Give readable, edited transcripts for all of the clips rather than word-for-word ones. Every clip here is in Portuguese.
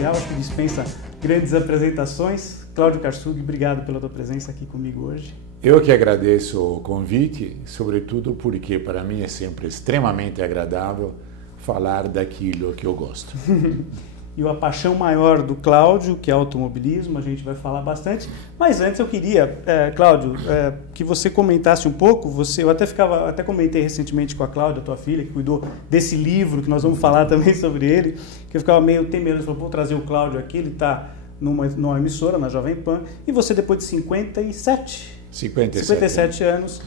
social, acho que dispensa grandes apresentações. Cláudio Karsug, obrigado pela tua presença aqui comigo hoje. Eu que agradeço o convite, sobretudo porque para mim é sempre extremamente agradável falar daquilo que eu gosto. E a paixão maior do Cláudio, que é automobilismo, a gente vai falar bastante. Mas antes eu queria, Cláudio, que você comentasse um pouco. Eu até comentei recentemente com a Cláudia, tua filha, que cuidou desse livro, que nós vamos falar também sobre ele, que eu ficava meio temeroso, falou, vou trazer o Cláudio aqui, ele está numa emissora, na Jovem Pan, e você depois de 57 anos,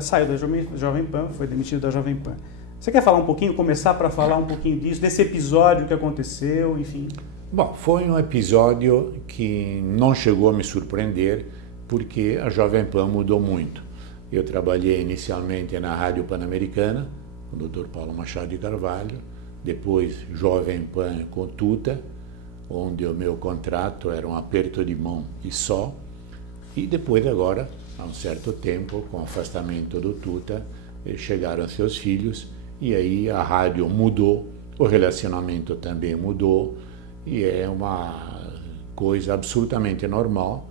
saiu da Jovem Pan, foi demitido da Jovem Pan. Você quer falar um pouquinho, começar para falar um pouquinho disso, desse episódio que aconteceu, enfim? Bom, foi um episódio que não chegou a me surpreender, porque a Jovem Pan mudou muito. Eu trabalhei inicialmente na Rádio Pan-Americana, com o Dr. Paulo Machado de Carvalho, depois Jovem Pan com Tuta, onde o meu contrato era um aperto de mão e só, e depois agora, há um certo tempo, com o afastamento do Tuta, chegaram seus filhos, e aí a rádio mudou, o relacionamento também mudou, e é uma coisa absolutamente normal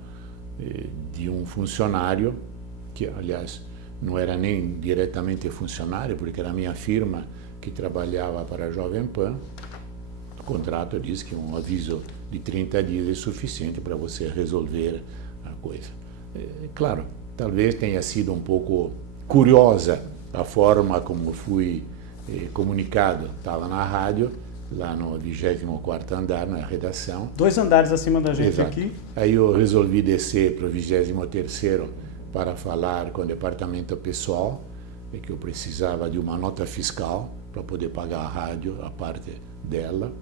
de um funcionário, que aliás não era nem diretamente funcionário, porque era a minha firma que trabalhava para a Jovem Pan. O contrato diz que um aviso de 30 dias é suficiente para você resolver a coisa. Claro, talvez tenha sido um pouco curiosa a forma como fui comunicado. Estava na rádio, lá no 24º andar, na redação. 2 andares acima da gente. Exato. Aqui. Aí eu resolvi descer para o 23º para falar com o departamento pessoal, que eu precisava de uma nota fiscal para poder pagar a rádio, a parte dela.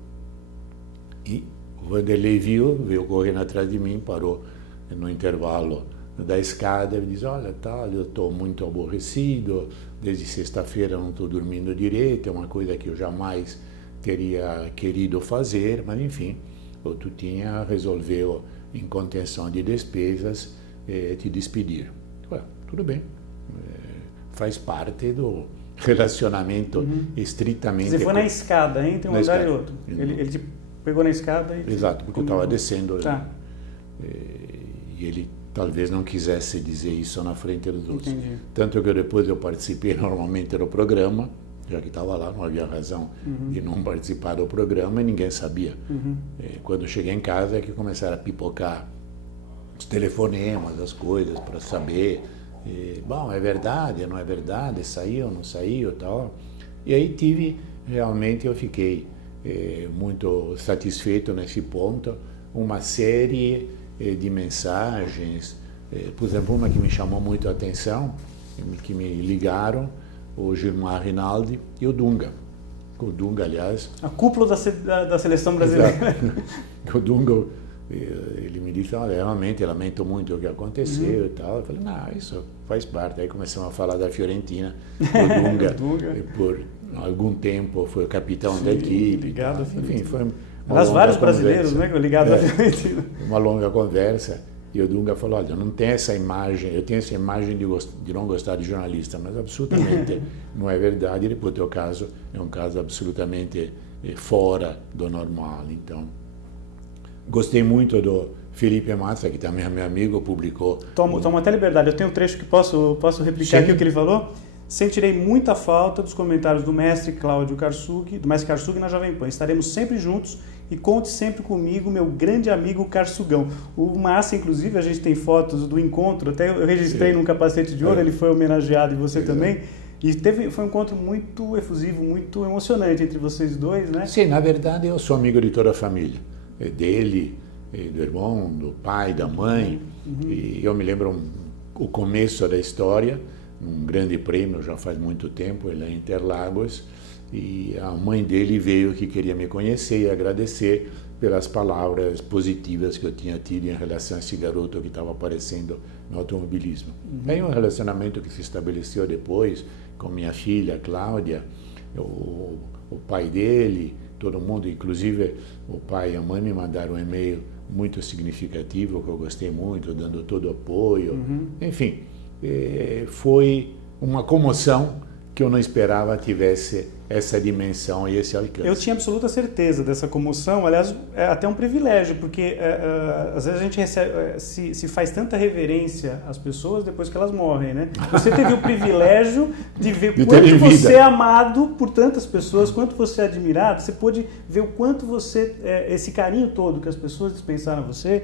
E o Vanderlei veio correndo atrás de mim, parou no intervalo da escada e disse, olha, eu estou muito aborrecido, desde sexta-feira não estou dormindo direito, é uma coisa que eu jamais teria querido fazer, mas enfim, o Tutinha resolveu, em contenção de despesas, te despedir. Ué, tudo bem, faz parte do relacionamento estritamente... Você foi na escada, entre um andar e outro. Ele te pegou na escada e... Exato, porque eu estava descendo. Tá. E ele talvez não quisesse dizer isso na frente dos outros. Entendi. Tanto que depois eu participei normalmente do programa, já que estava lá, não havia razão de não participar do programa e ninguém sabia. Quando eu cheguei em casa é que começaram a pipocar os telefonemas, as coisas, para saber, bom, é verdade, não é verdade, saiu, não saiu, tal. E aí realmente eu fiquei muito satisfeito nesse ponto, uma série de mensagens, por exemplo, uma que me chamou muito a atenção, que me ligaram, o Gilmar Rinaldi e o Dunga. O Dunga, aliás... A cúpula da seleção brasileira. O Dunga, ele me disse, olha, realmente lamento muito o que aconteceu e tal. Eu falei, não, isso faz parte. Aí começamos a falar da Fiorentina. O Dunga, por algum tempo, foi o capitão da equipe. Ligado, enfim, foi... Mas vários brasileiros, né, ligados à Fiorentina. Uma longa conversa, e o Dunga falou, olha, não tem essa imagem, eu tenho essa imagem de não gostar de jornalista, mas absolutamente não é verdade, e o teu caso é um caso absolutamente fora do normal. Então, gostei muito do Felipe Massa, que também é meu amigo, publicou... Toma até liberdade, eu tenho um trecho que posso replicar aqui o que ele falou. Sentirei muita falta dos comentários do mestre Cláudio Karsug, do mestre Karsug na Jovem Pan. Estaremos sempre juntos e conte sempre comigo, meu grande amigo Karsugão. O Massa, inclusive, a gente tem fotos do encontro, até eu registrei num capacete de ouro, ele foi homenageado e você também. E foi um encontro muito efusivo, muito emocionante entre vocês dois, né? Sim, na verdade eu sou amigo de toda a família, dele, do irmão, do pai, da mãe. E eu me lembro o começo da história, um grande prêmio, já faz muito tempo, ele é em Interlagos, e a mãe dele veio que queria me conhecer e agradecer pelas palavras positivas que eu tinha tido em relação a esse garoto que estava aparecendo no automobilismo. Aí um relacionamento que se estabeleceu depois com minha filha, Cláudia, o pai dele, todo mundo, inclusive o pai e a mãe me mandaram um e-mail muito significativo, que eu gostei muito, dando todo o apoio. Enfim, foi uma comoção que eu não esperava tivesse essa dimensão e esse alcance. Eu tinha absoluta certeza dessa comoção, aliás, é até um privilégio, porque às vezes a gente recebe, se faz tanta reverência às pessoas depois que elas morrem, né? Você teve o privilégio de ver quanto você é amado por tantas pessoas, quanto você é admirado, você pôde ver o quanto você, esse carinho todo que as pessoas dispensaram a você,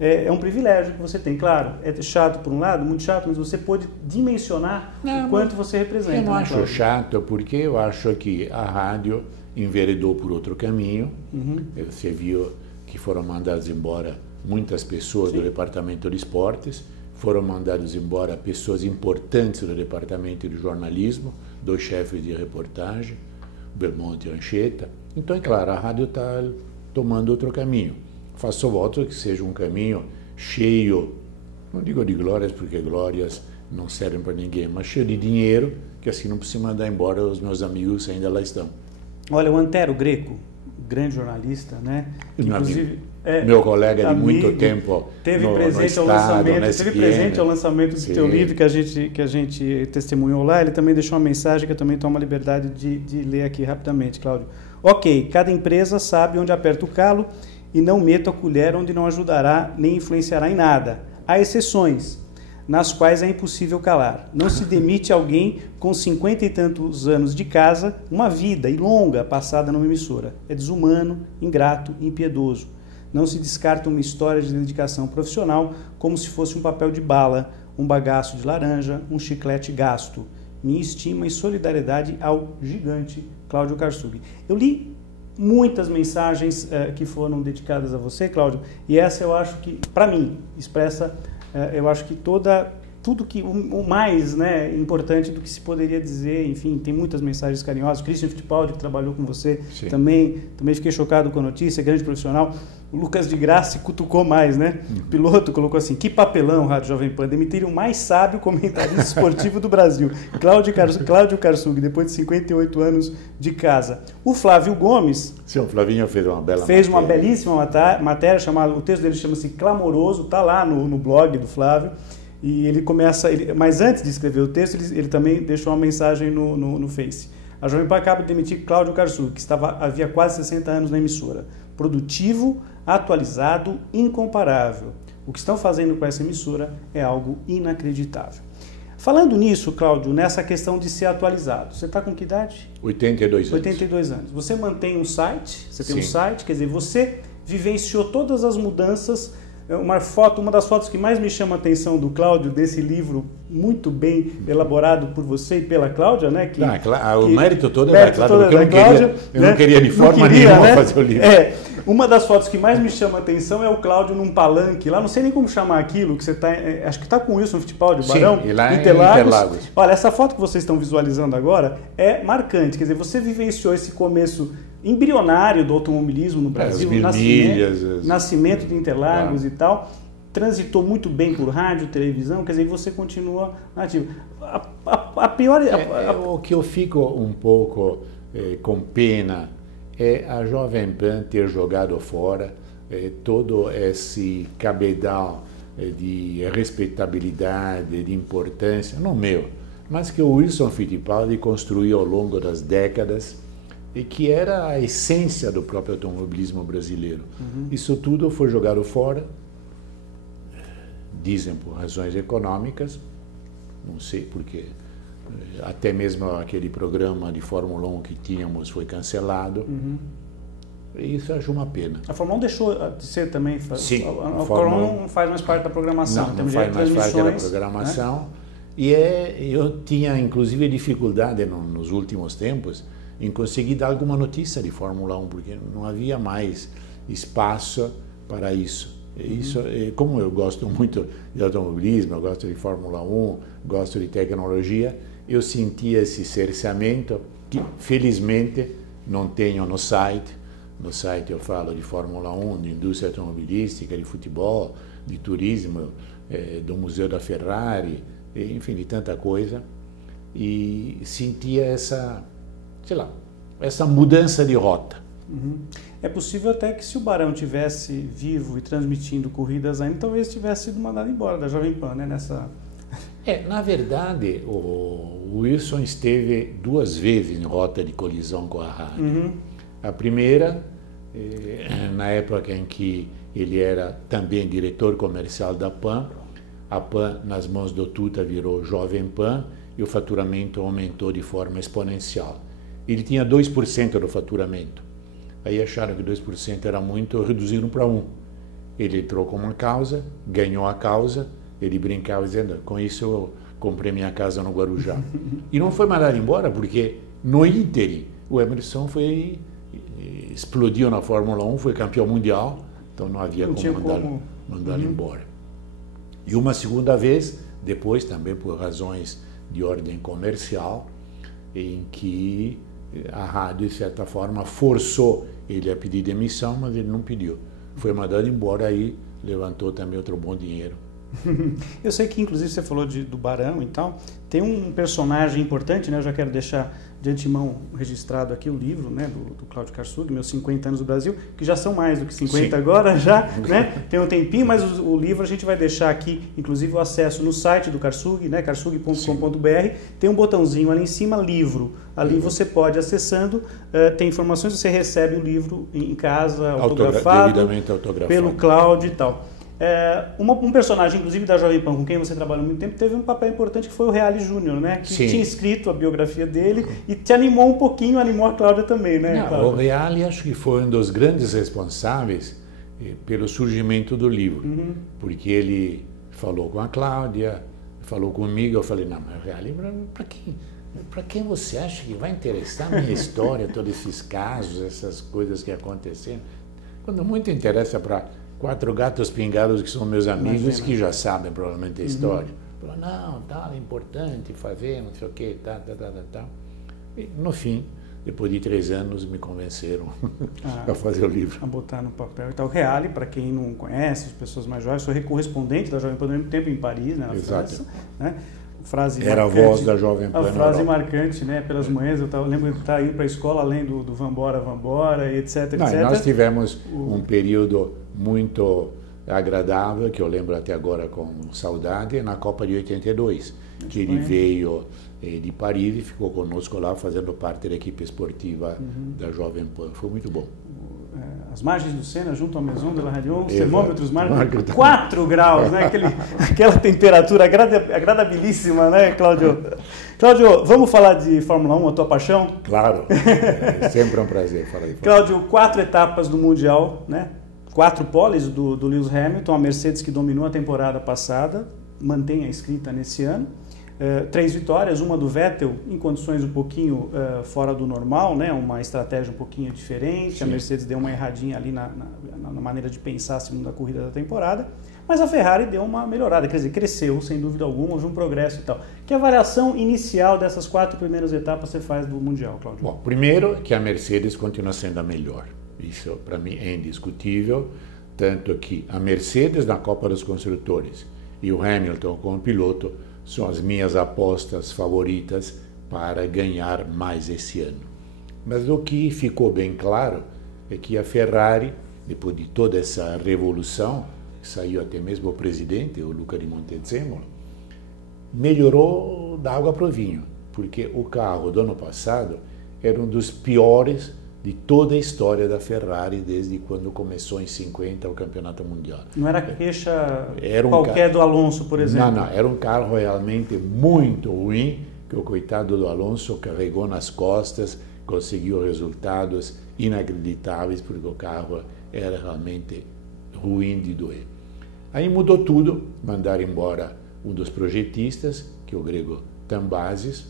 é um privilégio que você tem. Claro, é chato por um lado, muito chato, mas você pode dimensionar o quanto você representa. Eu não acho chato, porque eu acho que a rádio enveredou por outro caminho. Você viu que foram mandadas embora muitas pessoas do departamento de esportes, foram mandadas embora pessoas importantes do departamento de jornalismo, dois chefes de reportagem, Belmonte e Anchieta. Então, é claro, a rádio está tomando outro caminho. Faço voto que seja um caminho cheio, não digo de glórias, porque glórias não servem para ninguém, mas cheio de dinheiro, que assim não precisa mandar embora os meus amigos que ainda lá estão. Olha, o Antero Greco, grande jornalista, né? Inclusive, meu colega de muito tempo teve no presente Estado, ao lançamento, na teve ESPN. Presente ao lançamento do teu livro que a gente testemunhou lá. Ele também deixou uma mensagem que eu também tomo a liberdade de ler aqui rapidamente, Cláudio. Ok, cada empresa sabe onde aperta o calo e não meta a colher onde não ajudará nem influenciará em nada. Há exceções, nas quais é impossível calar. Não se demite alguém com 50 e tantos anos de casa, uma vida e longa passada numa emissora. É desumano, ingrato e impiedoso. Não se descarta uma história de dedicação profissional como se fosse um papel de bala, um bagaço de laranja, um chiclete gasto. Minha estima e solidariedade ao gigante Cláudio Karsug. Eu li muitas mensagens que foram dedicadas a você, Cláudio, e essa eu acho que, para mim, expressa, eu acho que tudo que o mais, né, importante do que se poderia dizer. Enfim, tem muitas mensagens carinhosas. Christian Fittipaldi, que trabalhou com você, também fiquei chocado com a notícia, grande profissional. O Lucas de Graça cutucou mais, né? O piloto colocou assim: que papelão, Rádio Jovem Pan, demitiram o mais sábio comentarista esportivo do Brasil, Cláudio Karsug, depois de 58 anos de casa. O Flávio Gomes... Sim, o Flavinho fez uma bela uma belíssima matéria, o texto dele chama-se Clamoroso, está lá no blog do Flávio. E ele começa, mas antes de escrever o texto, ele também deixou uma mensagem no Face. A Jovem Pan acaba de demitir Cláudio Karsug, que havia quase 60 anos na emissora. Produtivo, atualizado, incomparável. O que estão fazendo com essa emissora é algo inacreditável. Falando nisso, Cláudio, nessa questão de ser atualizado, você está com que idade? 82 anos. 82 anos. Você mantém um site, um site, quer dizer, você vivenciou todas as mudanças. Uma das fotos que mais me chama a atenção do Cláudio, desse livro muito bem elaborado por você e pela Cláudia, né? O mérito todo é da Cláudia, porque eu não queria de forma nenhuma fazer o livro. Uma das fotos que mais me chama a atenção é o Cláudio num palanque lá, não sei nem como chamar aquilo, que você está, acho que está com o Wilson Fittipaldi, o Barão, lá em Interlagos. Olha, essa foto que vocês estão visualizando agora é marcante, quer dizer, você vivenciou esse começo embrionário do automobilismo no Brasil, nascimento de Interlagos e tal, transitou muito bem por rádio, televisão, quer dizer, você continua ativo. O que eu fico um pouco com pena é a Jovem Pan ter jogado fora todo esse cabedal de respeitabilidade, de importância, não meu, mas que o Wilson Fittipaldi construiu ao longo das décadas e que era a essência do próprio automobilismo brasileiro. Isso tudo foi jogado fora, dizem por razões econômicas, não sei porquê, até mesmo aquele programa de Fórmula 1 que tínhamos foi cancelado. E isso eu acho uma pena. A Fórmula 1 deixou de ser também? Sim. A Fórmula 1 não faz mais parte da programação. Não faz mais parte da programação. Né? E eu tinha, inclusive, dificuldade nos últimos tempos em conseguir dar alguma notícia de Fórmula 1, porque não havia mais espaço para isso. Isso, como eu gosto muito de automobilismo, eu gosto de Fórmula 1, gosto de tecnologia, eu sentia esse cerceamento que, felizmente, não tenho no site. No site eu falo de Fórmula 1, de indústria automobilística, de futebol, de turismo, do Museu da Ferrari, enfim, de tanta coisa. E sentia essa mudança de rota. É possível até que, se o Barão tivesse vivo e transmitindo corridas ainda, talvez tivesse sido mandado embora da Jovem Pan, né? Na verdade, o Wilson esteve 2 vezes em rota de colisão com a rádio. A primeira, na época em que ele era também diretor comercial da PAN, a PAN, nas mãos do Tuta, virou Jovem Pan e o faturamento aumentou de forma exponencial. Ele tinha 2% do faturamento. Aí acharam que 2% era muito, reduziram para 1%. Ele trocou uma causa, ganhou a causa, ele brincava dizendo, com isso eu comprei minha casa no Guarujá. E não foi mandado embora, porque no ínterim o Emerson explodiu na Fórmula 1, foi campeão mundial, então não havia como mandá-lo embora. E uma segunda vez, depois também por razões de ordem comercial, em que a rádio, de certa forma, forçou ele a pedir demissão, mas ele não pediu. Foi mandado embora, aí levantou também outro bom dinheiro. Eu sei que, inclusive, você falou do Barão e tal. Tem um personagem importante, né? Eu já quero deixar de antemão registrado aqui o livro, né? Do Cláudio Karsug, Meus 50 Anos do Brasil, que já são mais do que 50 Sim. agora, já, né? Tem um tempinho, mas o livro a gente vai deixar aqui, inclusive, o acesso no site do Karsug, né? karsug.com.br. Tem um botãozinho ali em cima, livro. Ali você pode, acessando, tem informações, você recebe o livro em casa, devidamente autografado pelo Cláudio e tal. Um personagem, inclusive, da Jovem Pan, com quem você trabalhou há muito tempo, teve um papel importante, que foi o Reale Júnior, né? Que Sim. tinha escrito a biografia dele e te animou um pouquinho, animou a Cláudia também, né? Não, o Reale acho que foi um dos grandes responsáveis pelo surgimento do livro, porque ele falou com a Cláudia, falou comigo, eu falei, não, mas Reale, para quem você acha que vai interessar a minha história, todos esses casos, essas coisas que aconteceram? Quando muito interessa para 4 gatos pingados que são meus amigos, Imagina. Que já sabem provavelmente a história. Falou, não, é importante fazer, não sei o que, tal. E no fim, depois de 3 anos, me convenceram a fazer o livro. A botar no papel. Então, o Reale, para quem não conhece, as pessoas mais jovens, sou correspondente da Jovem Pan há muito tempo em Paris, né, na França, né? Frase Era marcante, a voz da Jovem Pan. A frase marcante, né? Pelas manhãs, eu lembro de estar indo para a escola além do Vambora, Vambora, e etc. Não, etc. Nós tivemos um período muito agradável, que eu lembro até agora com saudade, na Copa de 82, que ele veio de Paris e ficou conosco lá, fazendo parte da equipe esportiva da Jovem Pan. Foi muito bom. As margens do Sena, junto ao Maison de la Radio, termômetros marcam 4 graus, né? Aquela temperatura agradabilíssima, né, Cláudio? Cláudio, vamos falar de Fórmula 1, a tua paixão? Claro, sempre é um prazer falar de Fórmula 1. Cláudio, 4 etapas do Mundial, né? 4 poles do Lewis Hamilton, a Mercedes que dominou a temporada passada, mantém a escrita nesse ano. 3 vitórias, uma do Vettel em condições um pouquinho fora do normal, né? Uma estratégia um pouquinho diferente. Sim. A Mercedes deu uma erradinha ali na maneira de pensar a segunda corrida da temporada, mas a Ferrari deu uma melhorada, quer dizer, cresceu sem dúvida alguma, houve um progresso e tal. Que avaliação inicial dessas 4 primeiras etapas você faz do Mundial, Cláudio? Bom, primeiro que a Mercedes continua sendo a melhor, isso para mim é indiscutível, tanto que a Mercedes na Copa dos Construtores e o Hamilton como piloto são as minhas apostas favoritas para ganhar mais esse ano. Mas o que ficou bem claro é que a Ferrari, depois de toda essa revolução, saiu até mesmo o presidente, o Luca di Montezemolo, melhorou da água para o vinho, porque o carro do ano passado era um dos piores de toda a história da Ferrari, desde quando começou em 50 o Campeonato Mundial. Não era queixa qualquer do Alonso, por exemplo? Não, era um carro realmente muito ruim, que o coitado do Alonso carregou nas costas, conseguiu resultados inacreditáveis, porque o carro era realmente ruim de doer. Aí mudou tudo, mandaram embora um dos projetistas, que é o grego Tambazis,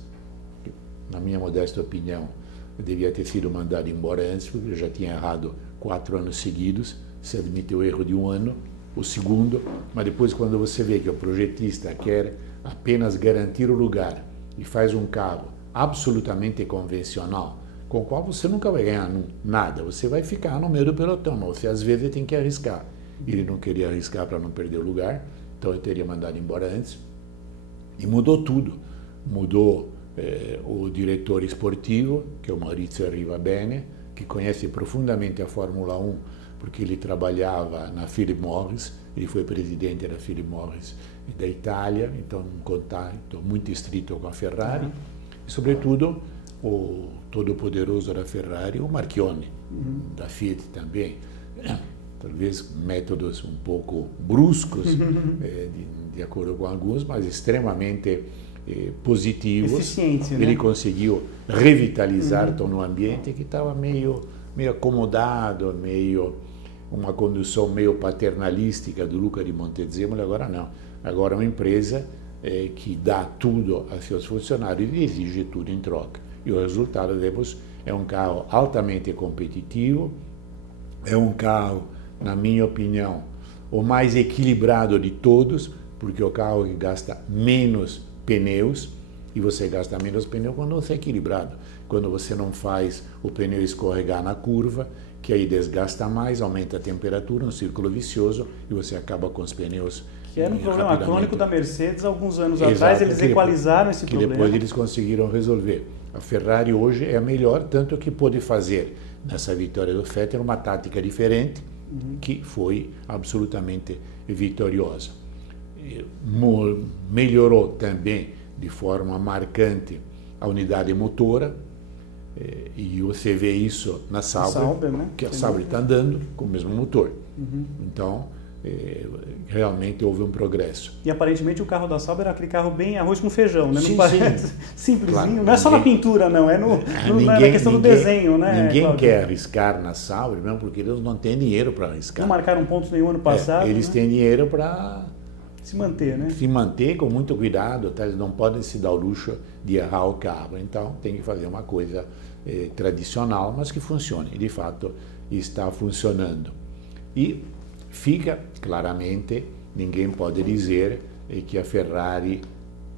que, na minha modesta opinião, devia ter sido mandado embora antes, porque eu já tinha errado 4 anos seguidos, se admitiu o erro de 1 ano, o segundo, mas depois quando você vê que o projetista quer apenas garantir o lugar e faz um carro absolutamente convencional, com o qual você nunca vai ganhar nada, você vai ficar no meio do pelotão, mas você às vezes tem que arriscar. Ele não queria arriscar para não perder o lugar, então eu teria mandado embora antes, e mudou tudo, mudou o diretor esportivo, que é o Maurizio Arrivabene, que conhece profundamente a Fórmula 1, porque ele trabalhava na Philip Morris, ele foi presidente da Philip Morris da Itália, então um contato muito estrito com a Ferrari, e sobretudo o todo-poderoso da Ferrari, o Marchionne, da Fiat também. Talvez métodos um pouco bruscos, de acordo com alguns, mas extremamente positivos. Eficiente, né? Ele conseguiu revitalizar todo um ambiente que estava meio acomodado, uma condução meio paternalística do Luca di Montezemolo. Agora não. Agora é uma empresa que dá tudo a seus funcionários e exige tudo em troca. E o resultado, vemos, é um carro altamente competitivo, é um carro, na minha opinião, o mais equilibrado de todos, porque é o carro que gasta menos pneus, e você gasta menos pneu quando você é equilibrado, quando você não faz o pneu escorregar na curva, que aí desgasta mais, aumenta a temperatura, um círculo vicioso, e você acaba com os pneus. Que era um problema crônico da Mercedes alguns anos atrás, eles equalizaram esse problema. Que depois eles conseguiram resolver. A Ferrari hoje é a melhor, tanto que pôde fazer nessa vitória do Vettel uma tática diferente, que foi absolutamente vitoriosa. Melhorou também de forma marcante a unidade motora, e você vê isso na Sauber, né? Que a Sauber está andando com o mesmo motor. Então, realmente houve um progresso. E aparentemente o carro da Sauber era aquele carro bem arroz com feijão, né? Sim, simplesinho, claro, não é só na pintura, não, é na questão do desenho, né? Ninguém quer arriscar na Sauber, mesmo porque eles não têm dinheiro para arriscar. Não marcaram pontos nenhum ano passado. Eles têm dinheiro para se manter, né? Se manter com muito cuidado, tá? Eles não podem se dar o luxo de errar o carro. Então tem que fazer uma coisa tradicional, mas que funcione. E de fato está funcionando. E fica claramente, ninguém pode dizer que a Ferrari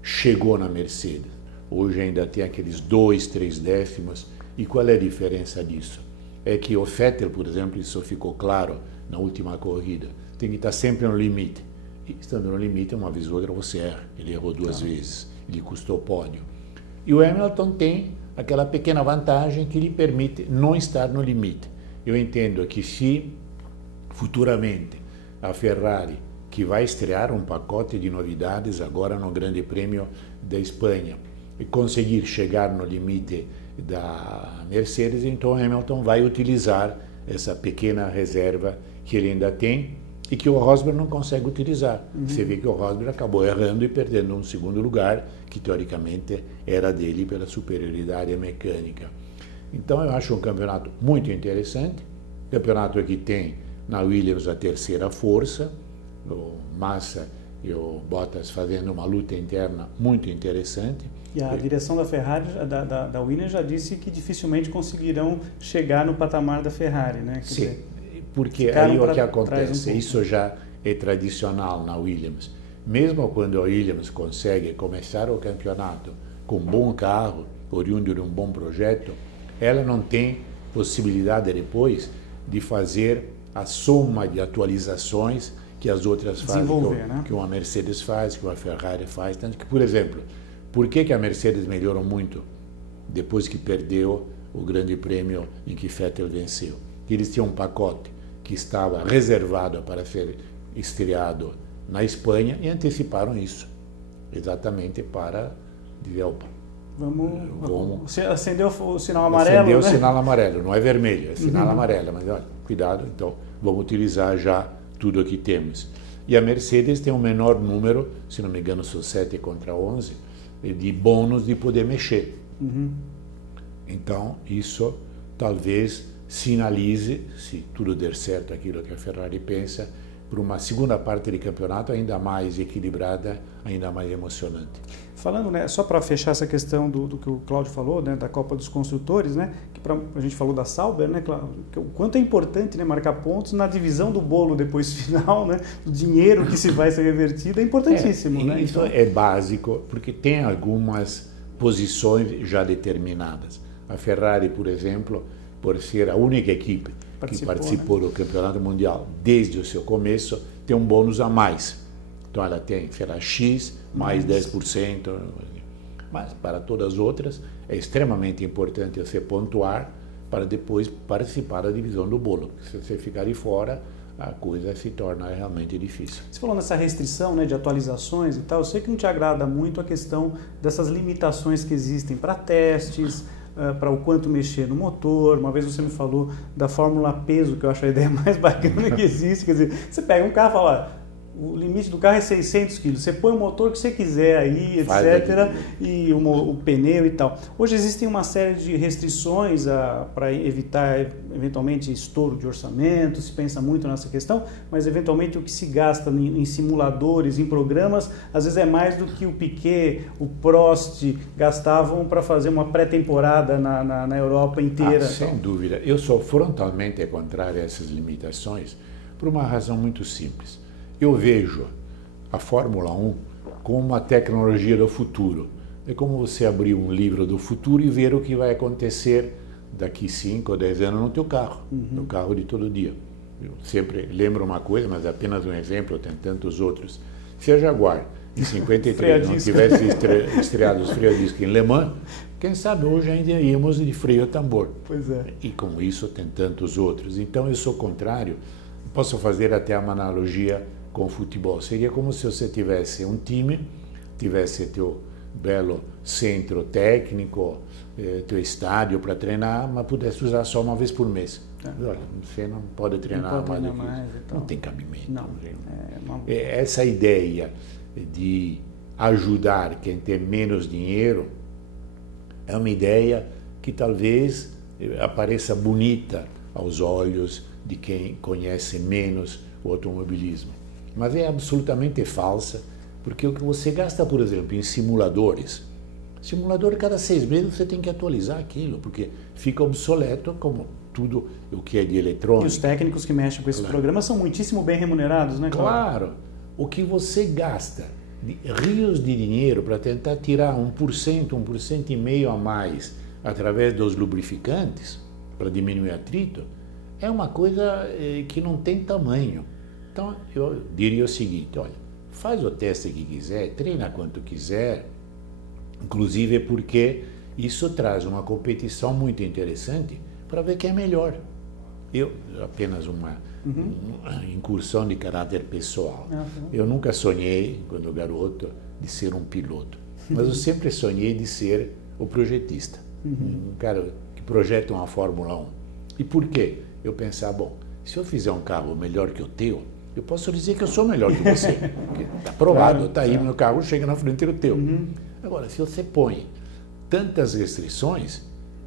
chegou na Mercedes. Hoje ainda tem aqueles 2, 3 décimos. E qual é a diferença disso? É que o Vettel, por exemplo, isso ficou claro na última corrida, tem que estar sempre no limite. E estando no limite, uma vez ou outra você erra. Ele errou 2 vezes, ele custou pódio. E o Hamilton tem aquela pequena vantagem que lhe permite não estar no limite. Eu entendo que se futuramente a Ferrari, que vai estrear um pacote de novidades agora no Grande Prêmio da Espanha, e conseguir chegar no limite da Mercedes, então o Hamilton vai utilizar essa pequena reserva que ele ainda tem e que o Rosberg não consegue utilizar. Você vê que o Rosberg acabou errando e perdendo um segundo lugar, que teoricamente era dele pela superioridade mecânica. Então eu acho um campeonato muito interessante, campeonato que tem na Williams a terceira força, o Massa e o Bottas fazendo uma luta interna muito interessante. E a direção da Ferrari, da Williams, já disse que dificilmente conseguirão chegar no patamar da Ferrari, né? Quer dizer, porque aí o que acontece, isso já é tradicional na Williams. Mesmo quando a Williams consegue começar o campeonato com um bom carro, oriundo de um bom projeto, ela não tem possibilidade depois de fazer a soma de atualizações que as outras fazem, que uma Mercedes faz, que uma Ferrari faz. Tanto que, por exemplo, por que a Mercedes melhorou muito depois que perdeu o Grande Prêmio em que Vettel venceu? Eles tinham um pacote que estava reservado para ser estreado na Espanha e anteciparam isso, exatamente para dizer, opa, vamos acendeu o sinal amarelo, acendeu, né? O sinal amarelo, não é vermelho, é sinal amarelo, mas olha, cuidado, então vamos utilizar já tudo o que temos. E a Mercedes tem um menor número, se não me engano são 7 contra 11, de bônus de poder mexer. Então isso talvez sinalize, se tudo der certo aquilo que a Ferrari pensa, para uma segunda parte de campeonato ainda mais equilibrada, ainda mais emocionante. Falando, né, só para fechar essa questão do que o Cláudio falou, né, da Copa dos Construtores, né, que a gente falou da Sauber, né, o quanto é importante, né, marcar pontos na divisão do bolo depois final, né, o dinheiro que se vai ser revertido é importantíssimo. Né? Isso é básico, porque tem algumas posições já determinadas. A Ferrari, por exemplo, por ser a única equipe que participou do Campeonato Mundial desde o seu começo, tem um bônus a mais. Então ela tem, será X mais 10%, mas para todas as outras é extremamente importante você pontuar para depois participar da divisão do bolo. Se você ficar de fora, a coisa se torna realmente difícil. Você falou nessa restrição, né, de atualizações e tal, eu sei que não te agrada muito a questão dessas limitações que existem para testes, para o quanto mexer no motor. Uma vez você me falou da fórmula peso, que eu acho a ideia mais bacana que existe. Quer dizer, você pega um carro e fala, o limite do carro é 600 quilos, você põe o motor que você quiser aí, etc., e o pneu e tal. Hoje existem uma série de restrições para evitar, eventualmente, estouro de orçamento, se pensa muito nessa questão, mas, eventualmente, o que se gasta em simuladores, em programas, às vezes é mais do que o Piquet, o Prost gastavam para fazer uma pré-temporada na Europa inteira. Sem dúvida. Eu sou frontalmente contrário a essas limitações por uma razão muito simples. Eu vejo a Fórmula 1 como uma tecnologia do futuro. É como você abrir um livro do futuro e ver o que vai acontecer daqui 5 ou 10 anos no teu carro, no carro de todo dia. Eu sempre lembro uma coisa, mas é apenas um exemplo, tem tantos outros. Se a Jaguar, em 53, não tivesse estreado os freio a disco em Le Mans, quem sabe hoje ainda íamos de freio a tambor. Pois é. E com isso tem tantos outros. Então eu sou contrário. Posso fazer até uma analogia com o futebol. Seria como se você tivesse um time, tivesse teu belo centro técnico, teu estádio para treinar, mas pudesse usar só uma vez por mês. Olha, você não pode treinar mais do que isso. Não tem cabimento. Não. Essa ideia de ajudar quem tem menos dinheiro é uma ideia que talvez apareça bonita aos olhos de quem conhece menos o automobilismo. Mas é absolutamente falsa, porque o que você gasta, por exemplo, em simulador, cada 6 meses você tem que atualizar aquilo, porque fica obsoleto como tudo o que é de eletrônico. E os técnicos que mexem com esses programas são muitíssimo bem remunerados, né? Claro. O que você gasta de rios de dinheiro para tentar tirar 1%, 1,5% a mais através dos lubrificantes, para diminuir atrito, é uma coisa que não tem tamanho. Então, eu diria o seguinte, olha, faz o teste que quiser, treina quanto quiser, inclusive porque isso traz uma competição muito interessante para ver quem é melhor. Apenas uma incursão de caráter pessoal. Eu nunca sonhei, quando garoto, de ser um piloto, mas eu sempre sonhei de ser o projetista, um cara que projeta uma Fórmula 1. E por quê? Eu pensava, bom, se eu fizer um carro melhor que o teu, eu posso dizer que eu sou melhor que você. Está provado, está aí, meu carro chega na frente do teu. Agora, se você põe tantas restrições,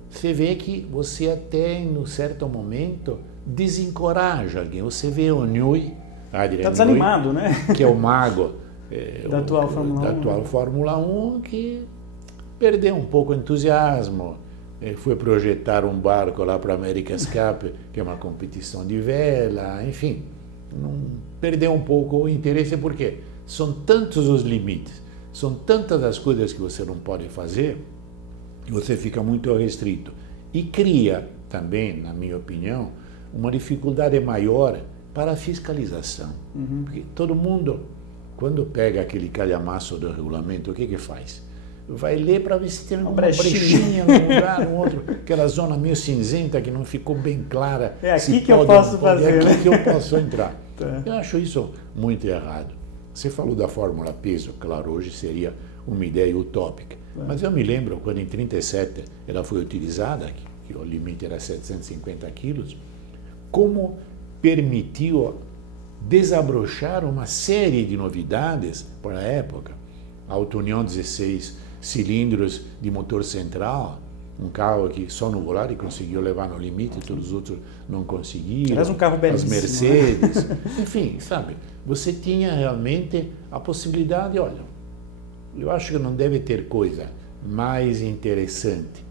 você vê que você até, em um certo momento, desencoraja alguém. Você vê o Newey, está desanimado, né? Que é o mago da atual Fórmula 1, que perdeu um pouco o entusiasmo. Ele foi projetar um barco lá para a America's Cup, que é uma competição de vela, enfim. Perdeu um pouco o interesse, porque são tantos os limites, são tantas as coisas que você não pode fazer, que você fica muito restrito. E cria também, na minha opinião, uma dificuldade maior para a fiscalização. Porque todo mundo, quando pega aquele calhamaço do regulamento, o que faz? Vai ler para ver se tem alguma brechinha num lugar, no outro, aquela zona meio cinzenta que não ficou bem clara. É aqui que eu posso fazer, é aqui que eu posso entrar. Eu acho isso muito errado. Você falou da fórmula peso, claro, hoje seria uma ideia utópica. Mas eu me lembro quando em 1937 ela foi utilizada, que o limite era 750 quilos, como permitiu desabrochar uma série de novidades para a época. A Autounião 16 cilindros de motor central, um carro que só no Volare conseguiu levar no limite, todos os outros não conseguiram. Aliás, um carro belíssimo. As Mercedes, enfim, sabe? Você tinha realmente a possibilidade, olha, eu acho que não deve ter coisa mais interessante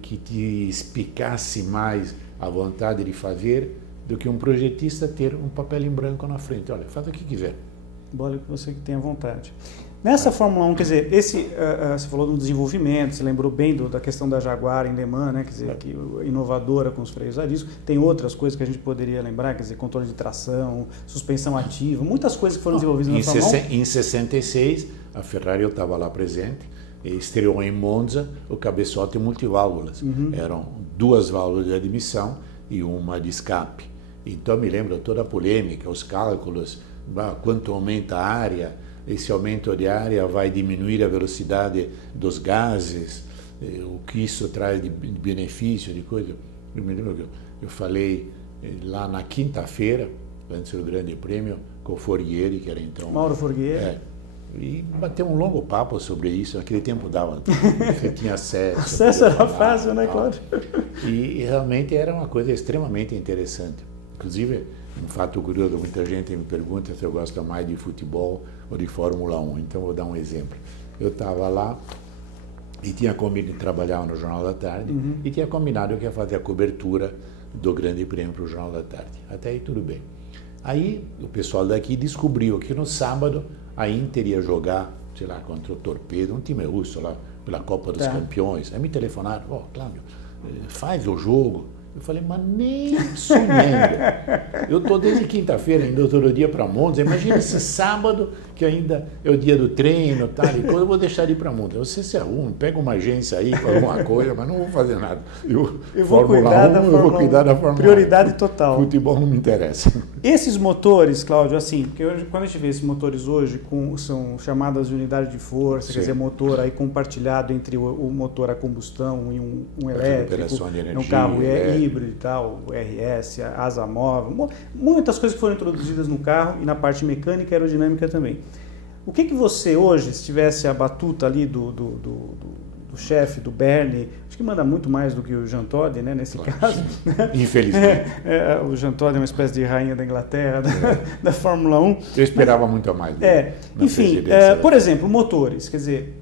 que te explicasse mais a vontade de fazer do que um projetista ter um papel em branco na frente. Olha, faz o que quiser. Olha o que você tenha vontade. Nessa Fórmula 1, quer dizer, você falou do desenvolvimento, você lembrou bem da questão da Jaguar em Le Mans, né? Quer dizer, que inovadora com os freios a disco. Tem outras coisas que a gente poderia lembrar, quer dizer, controle de tração, suspensão ativa, muitas coisas que foram desenvolvidas na Fórmula 1. Em 66, a Ferrari, eu estava lá presente, estreou em Monza o cabeçote multiválvulas. Eram 2 válvulas de admissão e uma de escape. Então me lembro toda a polêmica, os cálculos, quanto aumenta a área, esse aumento de área vai diminuir a velocidade dos gases, o que isso traz de benefício, de coisa. Eu me lembro que eu falei lá na quinta-feira, antes do Grande Prêmio, com o Forghieri, que era então... Mauro Forghieri. E bateu um longo papo sobre isso. Naquele tempo dava, você tinha acesso. Acesso era fácil, né, claro? E realmente era uma coisa extremamente interessante. Inclusive, um fato curioso, muita gente me pergunta se eu gosto mais de futebol ou de Fórmula 1. Então, vou dar um exemplo. Eu estava lá e tinha combinado de trabalhar no Jornal da Tarde e tinha combinado que ia fazer a cobertura do Grande Prêmio para o Jornal da Tarde. Até aí tudo bem. Aí o pessoal daqui descobriu que no sábado a Inter ia jogar, sei lá, contra o Torpedo, um time russo lá, pela Copa dos Campeões. Aí me telefonaram, Cláudio, faz o jogo. Eu falei, mas nem sonhando. Eu estou desde quinta-feira indo todo dia para Monza. Imagina esse sábado, que ainda é o dia do treino, tal e coisa, eu vou deixar de ir para Monza. Você se arruma, pega uma agência aí para alguma coisa, mas não vou fazer nada. Eu vou cuidar da Fórmula 1. Prioridade total. Futebol não me interessa. Esses motores, Cláudio, assim, porque hoje, quando a gente vê esses motores hoje, são chamadas de unidade de força, quer dizer, motor aí compartilhado entre o motor a combustão e um elétrico, um carro híbrido e tal, o RS, a asa móvel, muitas coisas que foram introduzidas no carro e na parte mecânica e aerodinâmica também. O que você hoje, se tivesse a batuta ali do chefe, do Bernie, acho que manda muito mais do que o Jean Todt, né, nesse caso. Infelizmente. O Jean Todt é uma espécie de rainha da Inglaterra, da Fórmula 1. Eu esperava muito mais. Enfim, por exemplo, motores, quer dizer,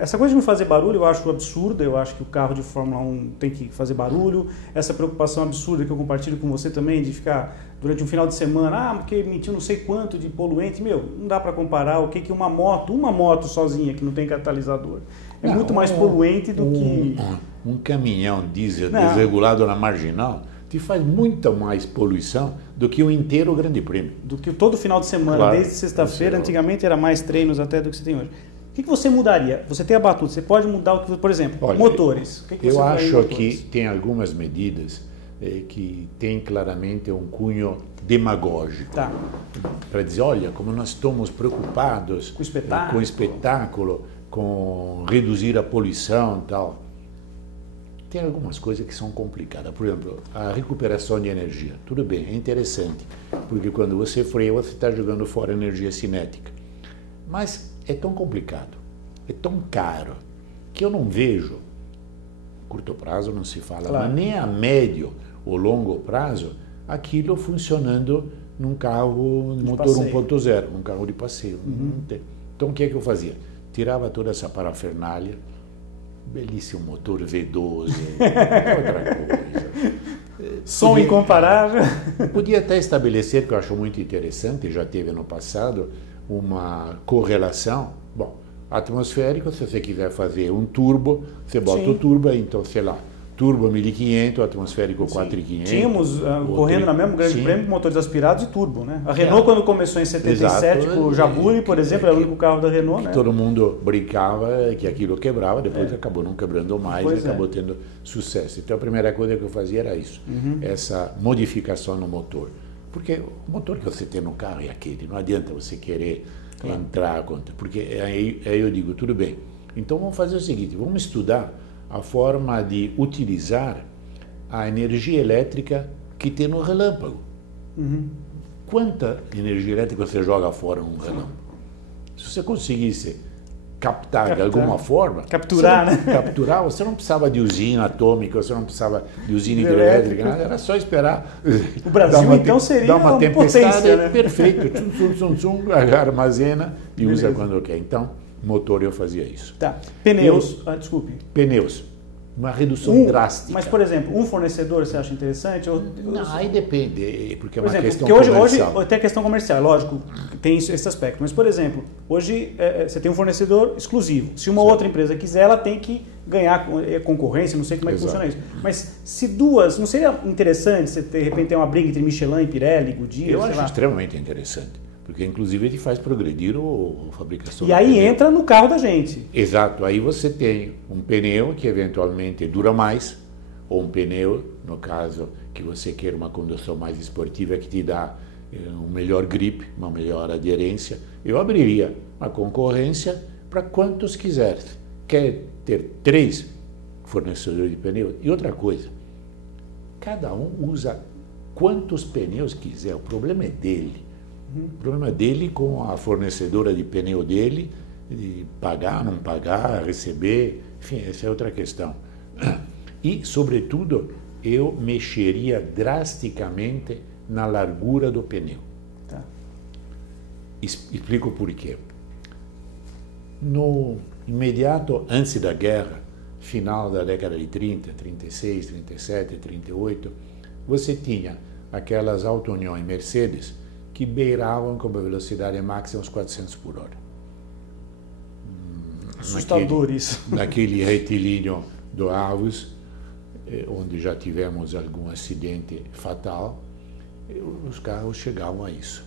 essa coisa de não fazer barulho eu acho absurda, eu acho que o carro de Fórmula 1 tem que fazer barulho, essa preocupação absurda que eu compartilho com você também, de ficar durante um final de semana, porque emitiu não sei quanto de poluente, não dá para comparar o que uma moto sozinha que não tem catalisador, muito mais poluente do que... Um caminhão diesel desregulado na marginal te faz muita mais poluição do que o inteiro Grande Prêmio. Do que todo final de semana, desde sexta-feira, antigamente era mais treinos até do que você tem hoje. O que você mudaria? Você tem a batuta, você pode mudar o que, por exemplo, motores. Eu acho que tem algumas medidas que têm claramente um cunho demagógico. Para dizer, olha, como nós estamos preocupados com o espetáculo, com reduzir a poluição e tal. Tem algumas coisas que são complicadas. Por exemplo, a recuperação de energia. Tudo bem, é interessante, porque quando você freia, você está jogando fora energia cinética. Mas é tão complicado, é tão caro, que eu não vejo, curto prazo não se fala, mas nem a médio ou longo prazo, aquilo funcionando num carro de motor 1.0, num carro de passeio. Não tem. Então o que é que eu fazia? Tirava toda essa parafernália, belíssimo motor V12, outra coisa. Som incomparável. Podia até estabelecer, que eu acho muito interessante, já teve no passado, uma correlação. Bom, atmosférico, se você quiser fazer um turbo, você bota o turbo aí, então, sei lá, turbo 1500, atmosférico 4500. Tínhamos, correndo na mesma Grande Prêmio, motores aspirados e turbo, né? A Renault, quando começou em 77, com o Jabuli, por exemplo, era o único carro da Renault, né? Todo mundo brincava que aquilo quebrava, depois acabou não quebrando mais e acabou tendo sucesso. Então, a primeira coisa que eu fazia era isso, essa modificação no motor. Porque o motor que você tem no carro é aquele, não adianta você querer entrar contra, porque aí eu digo, tudo bem, então vamos fazer o seguinte, vamos estudar a forma de utilizar a energia elétrica que tem no relâmpago. Quanta energia elétrica você joga fora num relâmpago? Se você conseguisse captar de alguma forma, capturar, você não precisava de usina atômica, você não precisava de usina hidrelétrica, nada, era só esperar. O Brasil então seria uma tempestade, potência, né? Perfeito, armazena e usa quando quer. Então, motor eu fazia isso. Pneus, desculpe. Pneus. Uma redução drástica. Mas, por exemplo, um fornecedor você acha interessante? Não, aí depende, porque é uma exemplo, questão porque comercial. Hoje tem a questão comercial, lógico, tem esse aspecto. Mas, por exemplo, hoje você tem um fornecedor exclusivo. Se uma outra empresa quiser, ela tem que ganhar concorrência, não sei como é que funciona isso. Mas se duas, não seria interessante você, de repente, ter uma briga entre Michelin, Pirelli, Goodyear, Eu acho extremamente interessante. porque inclusive ele faz progredir a fabricação. E aí entra no carro da gente. Exato, aí você tem um pneu que eventualmente dura mais, ou um pneu, no caso que você quer uma condução mais esportiva, que te dá um melhor grip, uma melhor aderência. Eu abriria a concorrência para quantos quiser. Quer ter 3 fornecedores de pneu? E outra coisa, cada um usa quantos pneus quiser, o problema é dele. O problema é dele com a fornecedora de pneu dele, de pagar, não pagar, receber, enfim, essa é outra questão. E, sobretudo, eu mexeria drasticamente na largura do pneu. Tá. Explico por quê. No imediato antes da guerra, final da década de 30, 36, 37, 38, você tinha aquelas auto-uniões Mercedes que beiravam com a velocidade máxima uns 400 por hora. Assustador isso. Naquele retilíneo do Alves, onde já tivemos algum acidente fatal, os carros chegavam a isso.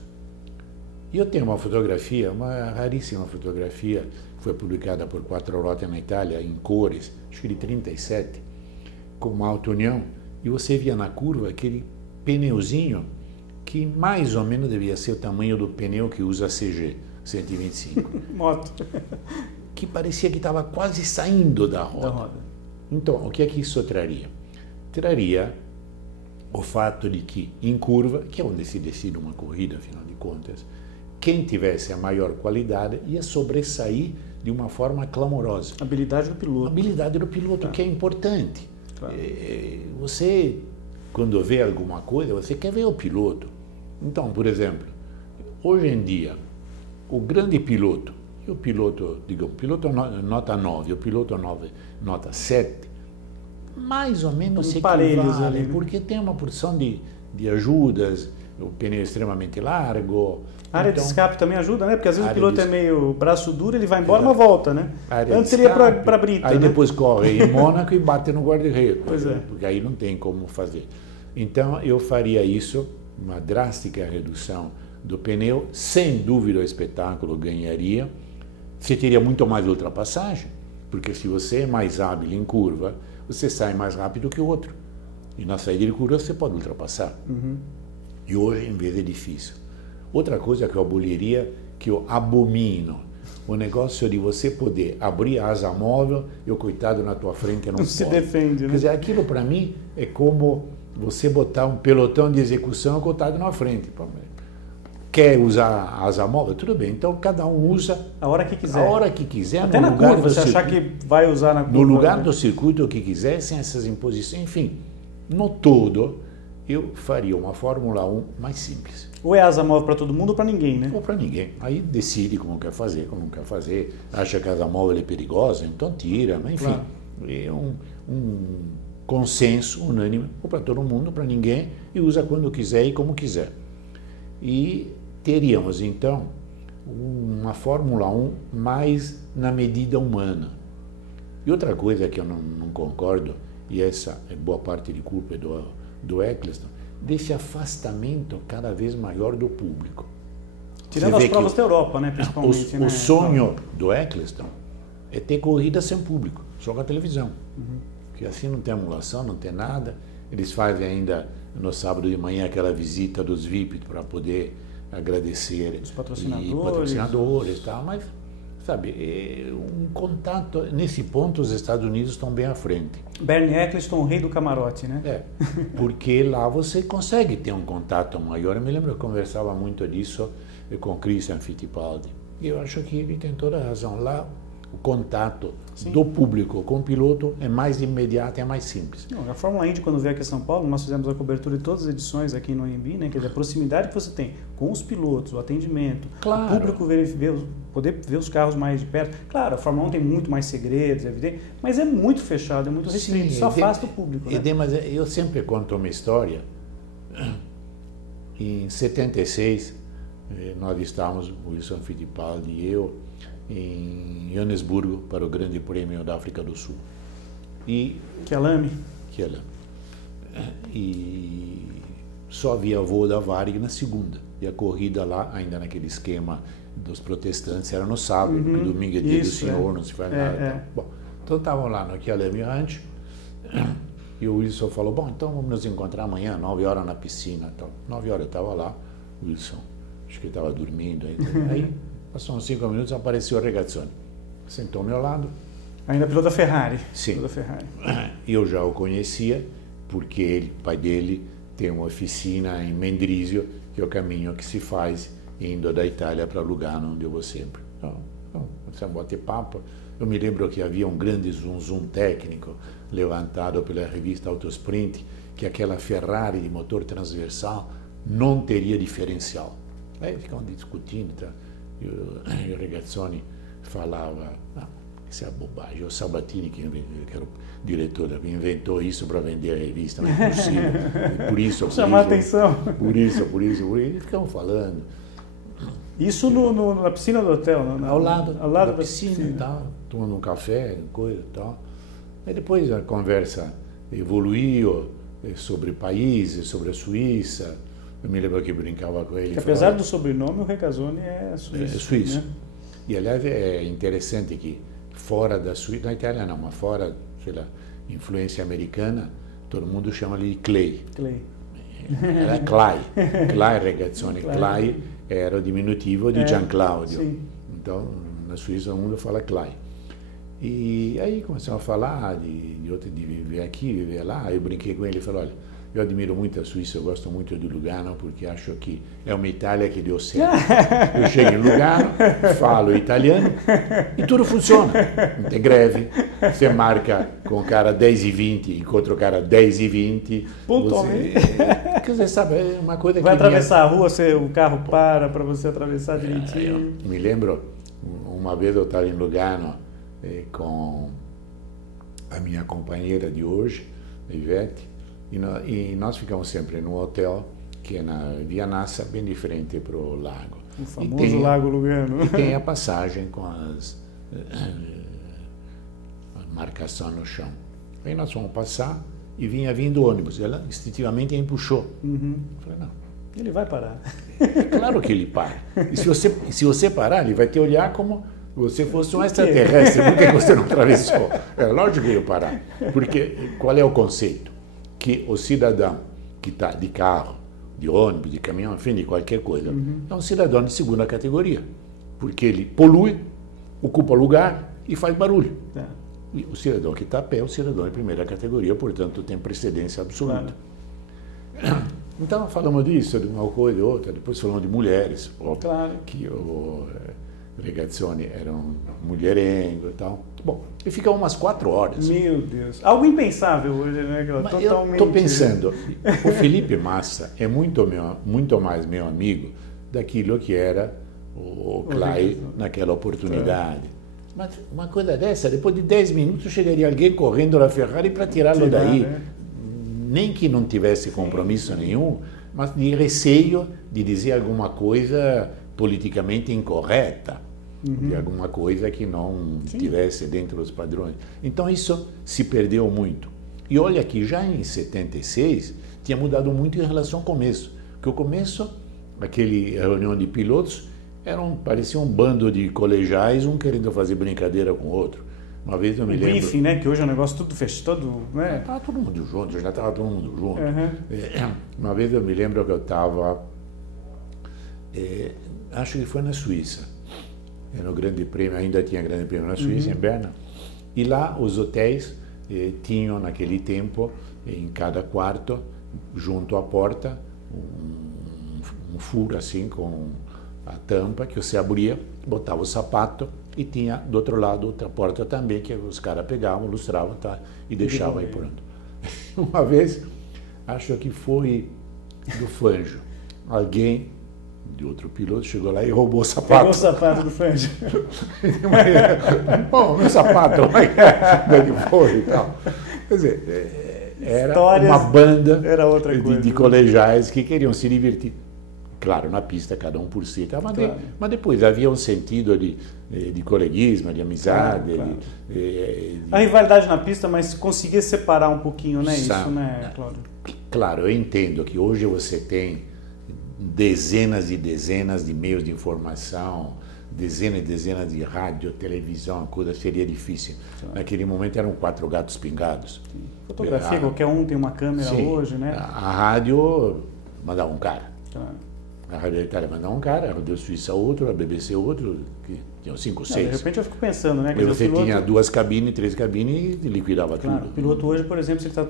E eu tenho uma fotografia, uma raríssima fotografia, foi publicada por Quattrorotte na Itália, em cores, acho que de 37, com uma auto-união, e você via na curva aquele pneuzinho que mais ou menos devia ser o tamanho do pneu que usa a CG 125. Moto. Que parecia que estava quase saindo da roda. Então, o que é que isso traria? Traria o fato de que, em curva, que é onde se decide uma corrida, afinal de contas, quem tivesse a maior qualidade ia sobressair de uma forma clamorosa. Habilidade do piloto. Habilidade do piloto, que é importante. Claro. Você, quando vê alguma coisa, você quer ver o piloto. Então, por exemplo, hoje em dia, o grande piloto, e o piloto, digo, o piloto nota 9, o piloto nota 7, mais ou menos se equivale, porque tem uma porção de ajudas, o pneu é extremamente largo. A área de escape também ajuda, né? Porque às vezes o piloto é meio braço duro, ele vai embora, mas volta, né? Antes seria para Brita, aí né? Depois corre em Mônaco e bate no guarda-reio. Pois é. Porque aí não tem como fazer. Então, eu faria isso, uma drástica redução do pneu, sem dúvida o espetáculo ganharia. Você teria muito mais ultrapassagem, porque se você é mais hábil em curva, você sai mais rápido que o outro. E na saída de curva você pode ultrapassar. E hoje, em vez, é difícil. Outra coisa que eu aboliria, que eu abomino, o negócio de você poder abrir a asa móvel e o coitado na tua frente não se defende, né? Quer dizer, aquilo para mim é como você botar um pelotão de execução e o coitado na frente. Quer usar a asa móvel? Tudo bem, então cada um usa a hora que quiser. A hora que quiser. Até no na curva, você achar que vai usar na curva. No lugar do circuito, o que quiser, sem essas imposições. Enfim, no todo, eu faria uma Fórmula 1 mais simples. Ou é asa móvel para todo mundo ou para ninguém, né? Ou para ninguém. Aí decide como quer fazer, como não quer fazer. Acha que a asa móvel é perigosa, então tira. Mas, enfim, claro. É um consenso unânime, ou para todo mundo, para ninguém, e usa quando quiser e como quiser. E teríamos, então, uma Fórmula 1 mais na medida humana. E outra coisa que eu não concordo, e essa é boa parte de culpa do Eccleston, desse afastamento cada vez maior do público. Tirando as provas da Europa, né, principalmente. O sonho do Eccleston é ter corrida sem público, só com a televisão. Porque assim não tem emulação, não tem nada. Eles fazem ainda no sábado de manhã aquela visita dos VIP para poder agradecer os patrocinadores e tal, mas, sabe, um contato, nesse ponto os Estados Unidos estão bem à frente. Bernie Eccleston, o rei do camarote, né? Porque lá você consegue ter um contato maior. Eu me lembro que eu conversava muito disso com Christian Fittipaldi, e eu acho que ele tem toda a razão. Lá o contato do público com o piloto é mais imediato, é mais simples. Não, a Fórmula Indy, quando veio aqui a São Paulo, nós fizemos a cobertura de todas as edições aqui no AMB, né? Quer dizer, a proximidade que você tem com os pilotos, o atendimento, claro. O público poder ver os carros mais de perto. Claro, a Fórmula 1 tem muito mais segredos, é evidente, mas é muito fechado, é muito restrito, isso afasta o público. Né? Mas eu sempre conto uma história. Em 76, nós estávamos, o Wilson Fittipaldi e eu, em Joanesburgo para o Grande Prêmio da África do Sul. Kyalami. E só havia voo da Varig na segunda. E a corrida lá, ainda naquele esquema dos protestantes, era no sábado, porque domingo é dia do Senhor, não se faz nada. Bom, então estavam lá no Academy Ranch, e o Wilson falou, bom, então vamos nos encontrar amanhã, 9 horas na piscina. Então, 9 horas eu estava lá, o Wilson, acho que ele estava dormindo. Aí, passou uns 5 minutos, apareceu o Regazzoni. Sentou ao meu lado. Ainda piloto da Ferrari. Sim. Piloto da Ferrari. Eu já o conhecia, porque ele, o pai dele, tem uma oficina em Mendrisio, que é o caminho que se faz indo da Itália para Lugano, onde eu vou sempre. Então, começamos a bater papo. Eu me lembro que havia um grande zoom técnico levantado pela revista Autosprint, que aquela Ferrari de motor transversal não teria diferencial. Aí ficam discutindo, tá? E o Regazzoni falava, isso é bobagem, o Sabatini, que era o diretor, inventou isso para vender a revista, não é possível. Por isso, chamar atenção. Por isso, eles ficavam falando. Isso na piscina do hotel? Ao lado da piscina e tal, tomando um café, coisa e tal. Aí depois a conversa evoluiu sobre países, sobre a Suíça. Eu me lembro que brincava com ele. Que apesar do sobrenome, o Regazzoni é suíço. É suíço. Né? E, aliás, é interessante que fora da Suíça, na Itália não, mas fora, sei lá, influência americana, todo mundo chama ele de Clay. Era Clay. Clay Regazzoni. Clay era o diminutivo de Gianclaudio. Sim. Então, na Suíça, todo mundo fala Clay. E aí começamos a falar de viver aqui, viver lá. Eu brinquei com ele e falei, olha, eu admiro muito a Suíça, eu gosto muito de Lugano, porque acho que é uma Itália que deu certo. Eu chego em Lugano, falo italiano e tudo funciona. Não tem greve, você marca com o cara 10h20, encontra o cara 10h20. Pontualmente. Quer dizer, sabe, é uma coisa que... Vai atravessar a rua, o carro para você atravessar direitinho. Eu me lembro, uma vez eu estava em Lugano com a minha companheira de hoje, Ivete, e nós ficamos sempre num hotel que é na Via Nassa, bem de frente para o lago. O famoso Lago Lugano. E tem a passagem com a marcação no chão. Aí nós fomos passar e vinha vindo o ônibus. Ela instintivamente empuxou. Eu falei, não. Ele vai parar. É claro que ele para. E se você parar, ele vai te olhar como você fosse um extraterrestre. Por que você não atravessou? É lógico que ele parar. Porque qual é o conceito? Que o cidadão que está de carro, de ônibus, de caminhão, enfim, de qualquer coisa, é um cidadão de segunda categoria, porque ele polui, ocupa lugar e faz barulho. E o cidadão que está a pé é um cidadão de primeira categoria, portanto tem precedência absoluta. Então falamos disso, de uma coisa e outra, depois falamos de mulheres, que o Regazzoni era um mulherengo e tal. Bom, e ficamos umas 4 horas. Meu Deus. Algo impensável hoje, né? Totalmente. Eu estou pensando, o Felipe Massa é muito mais meu amigo daquilo que era o Clay naquela oportunidade. Mas uma coisa dessa, depois de 10 minutos chegaria alguém correndo na Ferrari para tirá-lo daí. Né? Nem que não tivesse compromisso nenhum, mas de receio de dizer alguma coisa politicamente incorreta, de alguma coisa que não tivesse dentro dos padrões. Então isso se perdeu muito. E olha que já em 76 tinha mudado muito em relação ao começo. Porque o começo, aquele reunião de pilotos, parecia um bando de colegiais, um querendo fazer brincadeira com o outro. Uma vez eu me lembro... briefing, né? Que hoje é um negócio tudo fechado, né? Estava todo mundo junto, já estava todo mundo junto. Uma vez eu me lembro que eu estava... acho que foi na Suíça, no Grande Prêmio, ainda tinha Grande Prêmio na Suíça, em Berna, e lá os hotéis tinham naquele tempo, em cada quarto, junto à porta, um furo assim com a tampa que você abria, botava o sapato e tinha do outro lado outra porta também que os caras pegavam, lustravam, tá, e deixavam aí pronto. Uma vez, acho que foi do Fangio, alguém de outro piloto chegou lá e roubou o sapato. Pegou o sapato do Fangio. Bom, meu sapato, como é que foi e tal. Quer dizer, era uma banda de colegiais que queriam se divertir. Claro, na pista, cada um por si. Tá? Mas depois havia um sentido de coleguismo, de amizade. Claro. A rivalidade na pista, mas se conseguia separar um pouquinho, né? Isso, né, Cláudio? Claro, eu entendo que hoje você tem dezenas e dezenas de meios de informação, dezenas e dezenas de rádio, televisão, a coisa seria difícil. Naquele momento eram 4 gatos pingados. Fotografia, qualquer um tem uma câmera hoje, né? A rádio mandava um cara. Claro. A Rádio Itália mandava um cara, a Rádio Suíça outro, a BBC outro, que tinham 5 ou 6. De repente eu fico pensando, né? E você tinha 2 cabines, 3 cabines e liquidava tudo. O piloto hoje, por exemplo, você está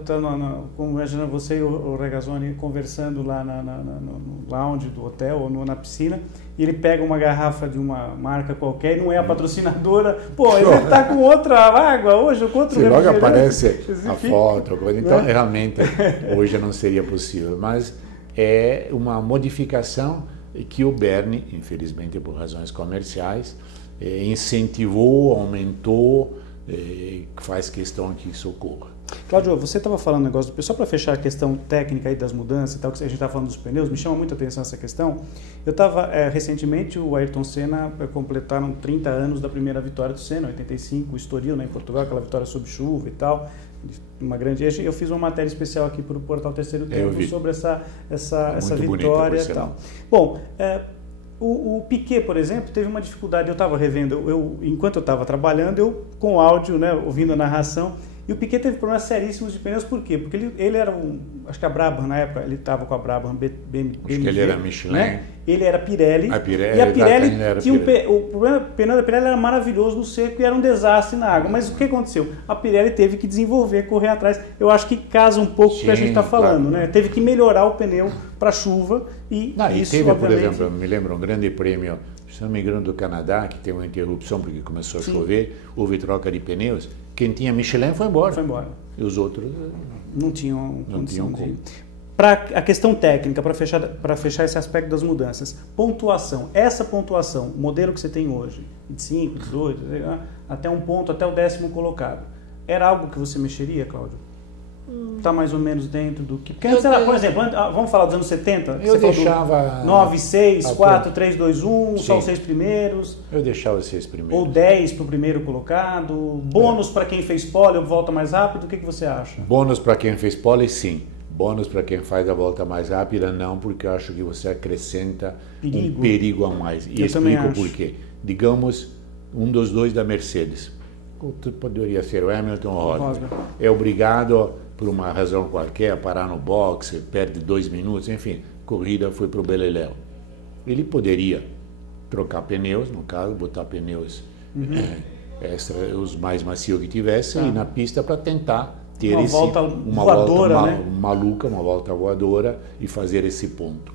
como imagina você e o Regazzoni conversando lá no lounge do hotel ou na piscina, e ele pega uma garrafa de uma marca qualquer e não é a patrocinadora, pô, ele está com outra água hoje, com outro refrigerante. Logo aparece a enfim, foto, então realmente hoje não seria possível, mas é uma modificação que o Berni, infelizmente por razões comerciais, incentivou, aumentou, faz questão que isso ocorra. Cláudio, você estava falando um negócio, só para fechar a questão técnica aí das mudanças e tal, que a gente estava falando dos pneus, me chama muita atenção essa questão. Eu estava, recentemente, o Ayrton Senna completaram 30 anos da primeira vitória do Senna, 85, o Estoril, né, em Portugal, aquela vitória sob chuva e tal, uma grande... Eu fiz uma matéria especial aqui para o portal Terceiro Tempo sobre essa vitória e tal. Bom, o Piquet, por exemplo, teve uma dificuldade, eu estava revendo, enquanto eu estava trabalhando, eu com áudio, né, ouvindo a narração, e o Piquet teve problemas seríssimos de pneus, por quê? Porque ele era acho que a Brabham, na época, ele estava com a Brabham BMW. Acho que ele era Michelin. Né? Ele era Pirelli. E a Pirelli tinha o pneu da Pirelli era maravilhoso no seco e era um desastre na água. Mas o que aconteceu? A Pirelli teve que desenvolver, correr atrás. Eu acho que casa um pouco com o que a gente está falando, né? Teve que melhorar o pneu para chuva e isso, teve, obviamente... por exemplo, me lembro um grande prêmio, se não me engano, do Canadá, que teve uma interrupção porque começou a chover, houve troca de pneus. Quem tinha Michelin foi embora. E os outros não tinham como. Para a questão técnica, para fechar esse aspecto das mudanças, pontuação. Essa pontuação, o modelo que você tem hoje, 25, 18, até um ponto, até o 10º colocado, era algo que você mexeria, Cláudio? Está mais ou menos dentro do que... Porque antes era, por exemplo, vamos falar dos anos 70? Eu deixava... 9, 6, 4, 3, 2, 1, só os 6 primeiros. Eu deixava os 6 primeiros. Ou 10 para o primeiro colocado. Bônus para quem fez pole, volta mais rápido. O que você acha? Bônus para quem fez pole, sim. Bônus para quem faz a volta mais rápida, não, porque eu acho que você acrescenta um perigo a mais. E eu explico por quê. Digamos, um dos 2 da Mercedes. Poderia ser o Hamilton ou o Rosberg. É obrigado... por uma razão qualquer, a parar no boxe, perde 2 minutos, enfim, a corrida foi para o beleléu. Ele poderia trocar pneus, no caso, botar pneus extra, os mais macios que tivesse, e ir na pista para tentar ter uma volta maluca, uma volta voadora e fazer esse ponto.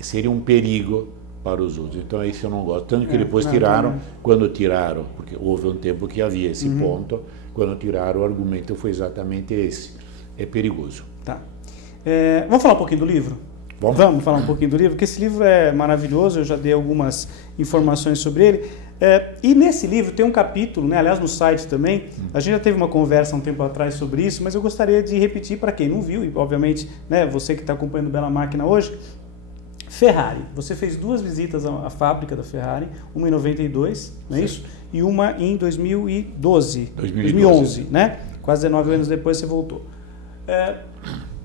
Seria um perigo para os outros. Então isso eu não gosto. Tanto que depois tiraram, quando tiraram, porque houve um tempo que havia esse ponto, quando tiraram o argumento foi exatamente esse. É perigoso. Tá. Vamos falar um pouquinho do livro? Vamos falar um pouquinho do livro, porque esse livro é maravilhoso, eu já dei algumas informações sobre ele. E nesse livro tem um capítulo, né, aliás no site também, a gente já teve uma conversa um tempo atrás sobre isso, mas eu gostaria de repetir para quem não viu, e obviamente, né, você que está acompanhando Bela Máquina hoje. Ferrari, você fez 2 visitas à fábrica da Ferrari, uma em 92, não é isso? E uma em 2011, né? Quase 19 anos depois você voltou.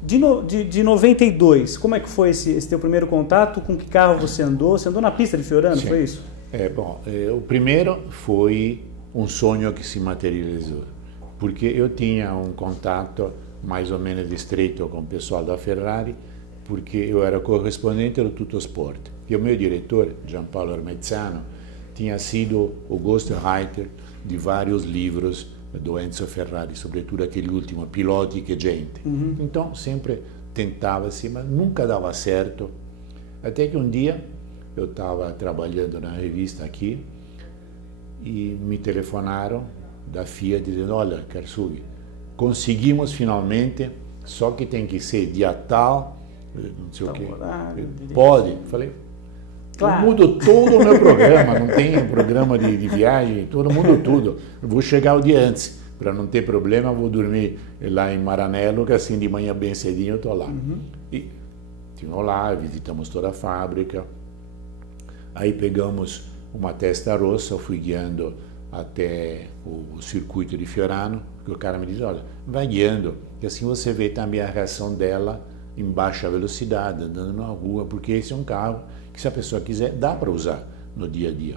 De 92, como é que foi esse teu primeiro contato? Com que carro você andou? Você andou na pista de Fiorano, Sim. Foi isso? O primeiro foi um sonho que se materializou, porque eu tinha um contato mais ou menos estreito com o pessoal da Ferrari, porque eu era correspondente do Tuttosport. E o meu diretor, Gianpaolo Armezzano, tinha sido o ghostwriter de vários livros do Enzo Ferrari, sobretudo aquele último, Piloti che Gente. Então, sempre tentava-se, mas nunca dava certo. Até que um dia, eu estava trabalhando na revista aqui, e me telefonaram da FIA dizendo, olha, Karsug, conseguimos finalmente, só que tem que ser dia tal, não sei o quê. Pode? Falei, claro. Eu mudo todo o meu programa, não tem programa de viagem, todo mundo tudo. Eu vou chegar o dia antes, para não ter problema, vou dormir lá em Maranello, que assim de manhã bem cedinho eu estou lá. E estivemos lá, visitamos toda a fábrica, aí pegamos uma testa rossa, eu fui guiando até o circuito de Fiorano, que o cara me diz, olha, vai guiando, que assim você vê também a reação dela em baixa velocidade, andando na rua, porque esse é um carro que, se a pessoa quiser, dá para usar no dia a dia.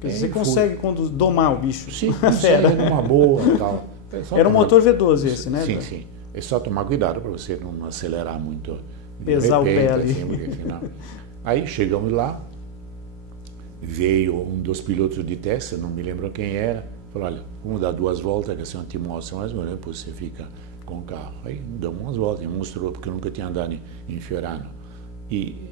Você consegue domar o bicho? Sim, consegue numa boa e tal. Era um motor V12 esse, né? Sim, sim. É só tomar cuidado para você não acelerar muito. Pesar o pé ali. Assim, porque, senão... Aí chegamos lá, veio um dos pilotos de teste, não me lembro quem era, falou, olha, vamos dar 2 voltas, que assim eu te mostro mais ou menos, depois você fica com o carro. Aí damos umas voltas, ele mostrou, porque eu nunca tinha andado em Fiorano. E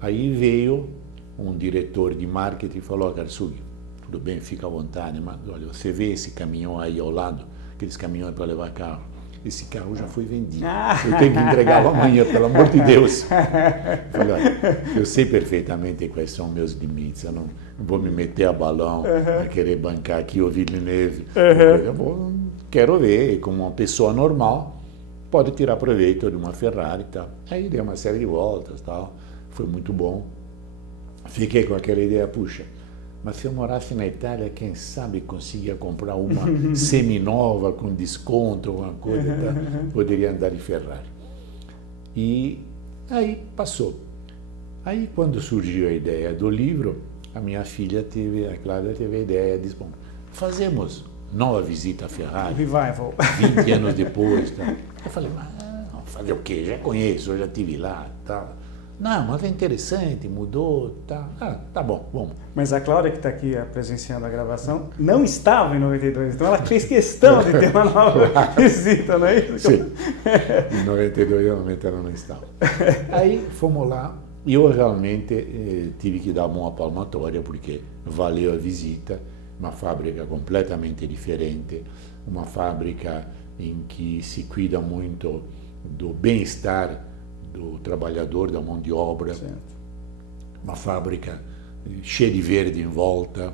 aí veio um diretor de marketing e falou, Karsug, tudo bem, fica à vontade, mas olha, você vê esse caminhão aí ao lado, aqueles caminhões para levar carro, esse carro já foi vendido, eu tenho que entregá-lo amanhã, pelo amor de Deus. Falei, olha, eu sei perfeitamente quais são meus limites, eu não vou me meter a balão, a querer bancar aqui o Villeneuve, quero ver como uma pessoa normal pode tirar proveito de uma Ferrari e tal. Aí dei uma série de voltas e tal, foi muito bom. Fiquei com aquela ideia, puxa, mas se eu morasse na Itália, quem sabe conseguia comprar uma seminova com desconto, alguma coisa, tá? Poderia andar de Ferrari. E aí passou. Aí quando surgiu a ideia do livro, a minha filha a Cláudia teve a ideia, disse, bom, fazemos nova visita à Ferrari. Revival. 20 anos depois. Tá? Eu falei, mas fazer o quê? Já conheço, eu já estive lá e tal. Não, mas é interessante, mudou, tá. Tá bom, vamos. Mas a Cláudia, que está aqui presenciando a gravação, não estava em 92, então ela fez questão de ter uma nova visita, não é isso? Sim, em 92 realmente ela não estava. Aí fomos lá e eu realmente tive que dar uma palmatória, porque valeu a visita, uma fábrica completamente diferente, uma fábrica em que se cuida muito do bem-estar do trabalhador, da mão de obra, certo. Uma fábrica cheia de verde em volta,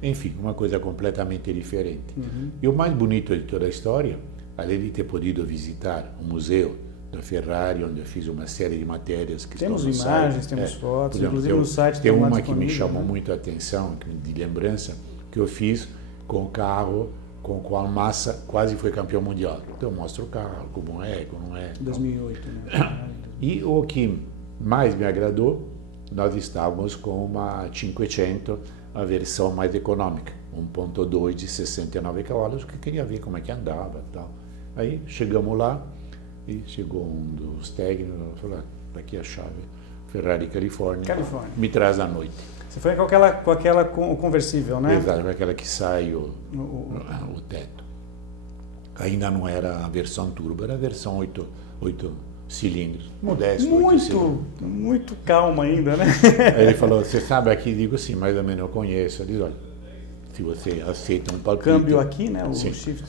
enfim, uma coisa completamente diferente. E o mais bonito de toda a história, além de ter podido visitar o museu da Ferrari, onde eu fiz uma série de matérias que temos estão no imagens, site. temos fotos, exemplo, inclusive no site tem uma que me chamou muito a atenção, de lembrança, que eu fiz com o carro com o qual Massa quase foi campeão mundial. Então eu mostro o carro, como é, como não é. 2008, né? E o que mais me agradou, nós estávamos com uma 500, a versão mais econômica, 1.2 de 69 cavalos, que eu queria ver como é que andava e tal. Aí chegamos lá e chegou um dos técnicos e falou, tá aqui a chave, Ferrari Califórnia, me traz à noite. Você foi com aquela conversível, né? Exato, aquela que sai o teto. Ainda não era a versão turbo, era a versão 8 cilindros. Modesto. Muito calma ainda, né? Aí ele falou, você sabe aqui? Digo, sim, mais ou menos eu conheço. Ele diz, olha, se você aceita um palpite... Câmbio aqui, né? O sim, shift.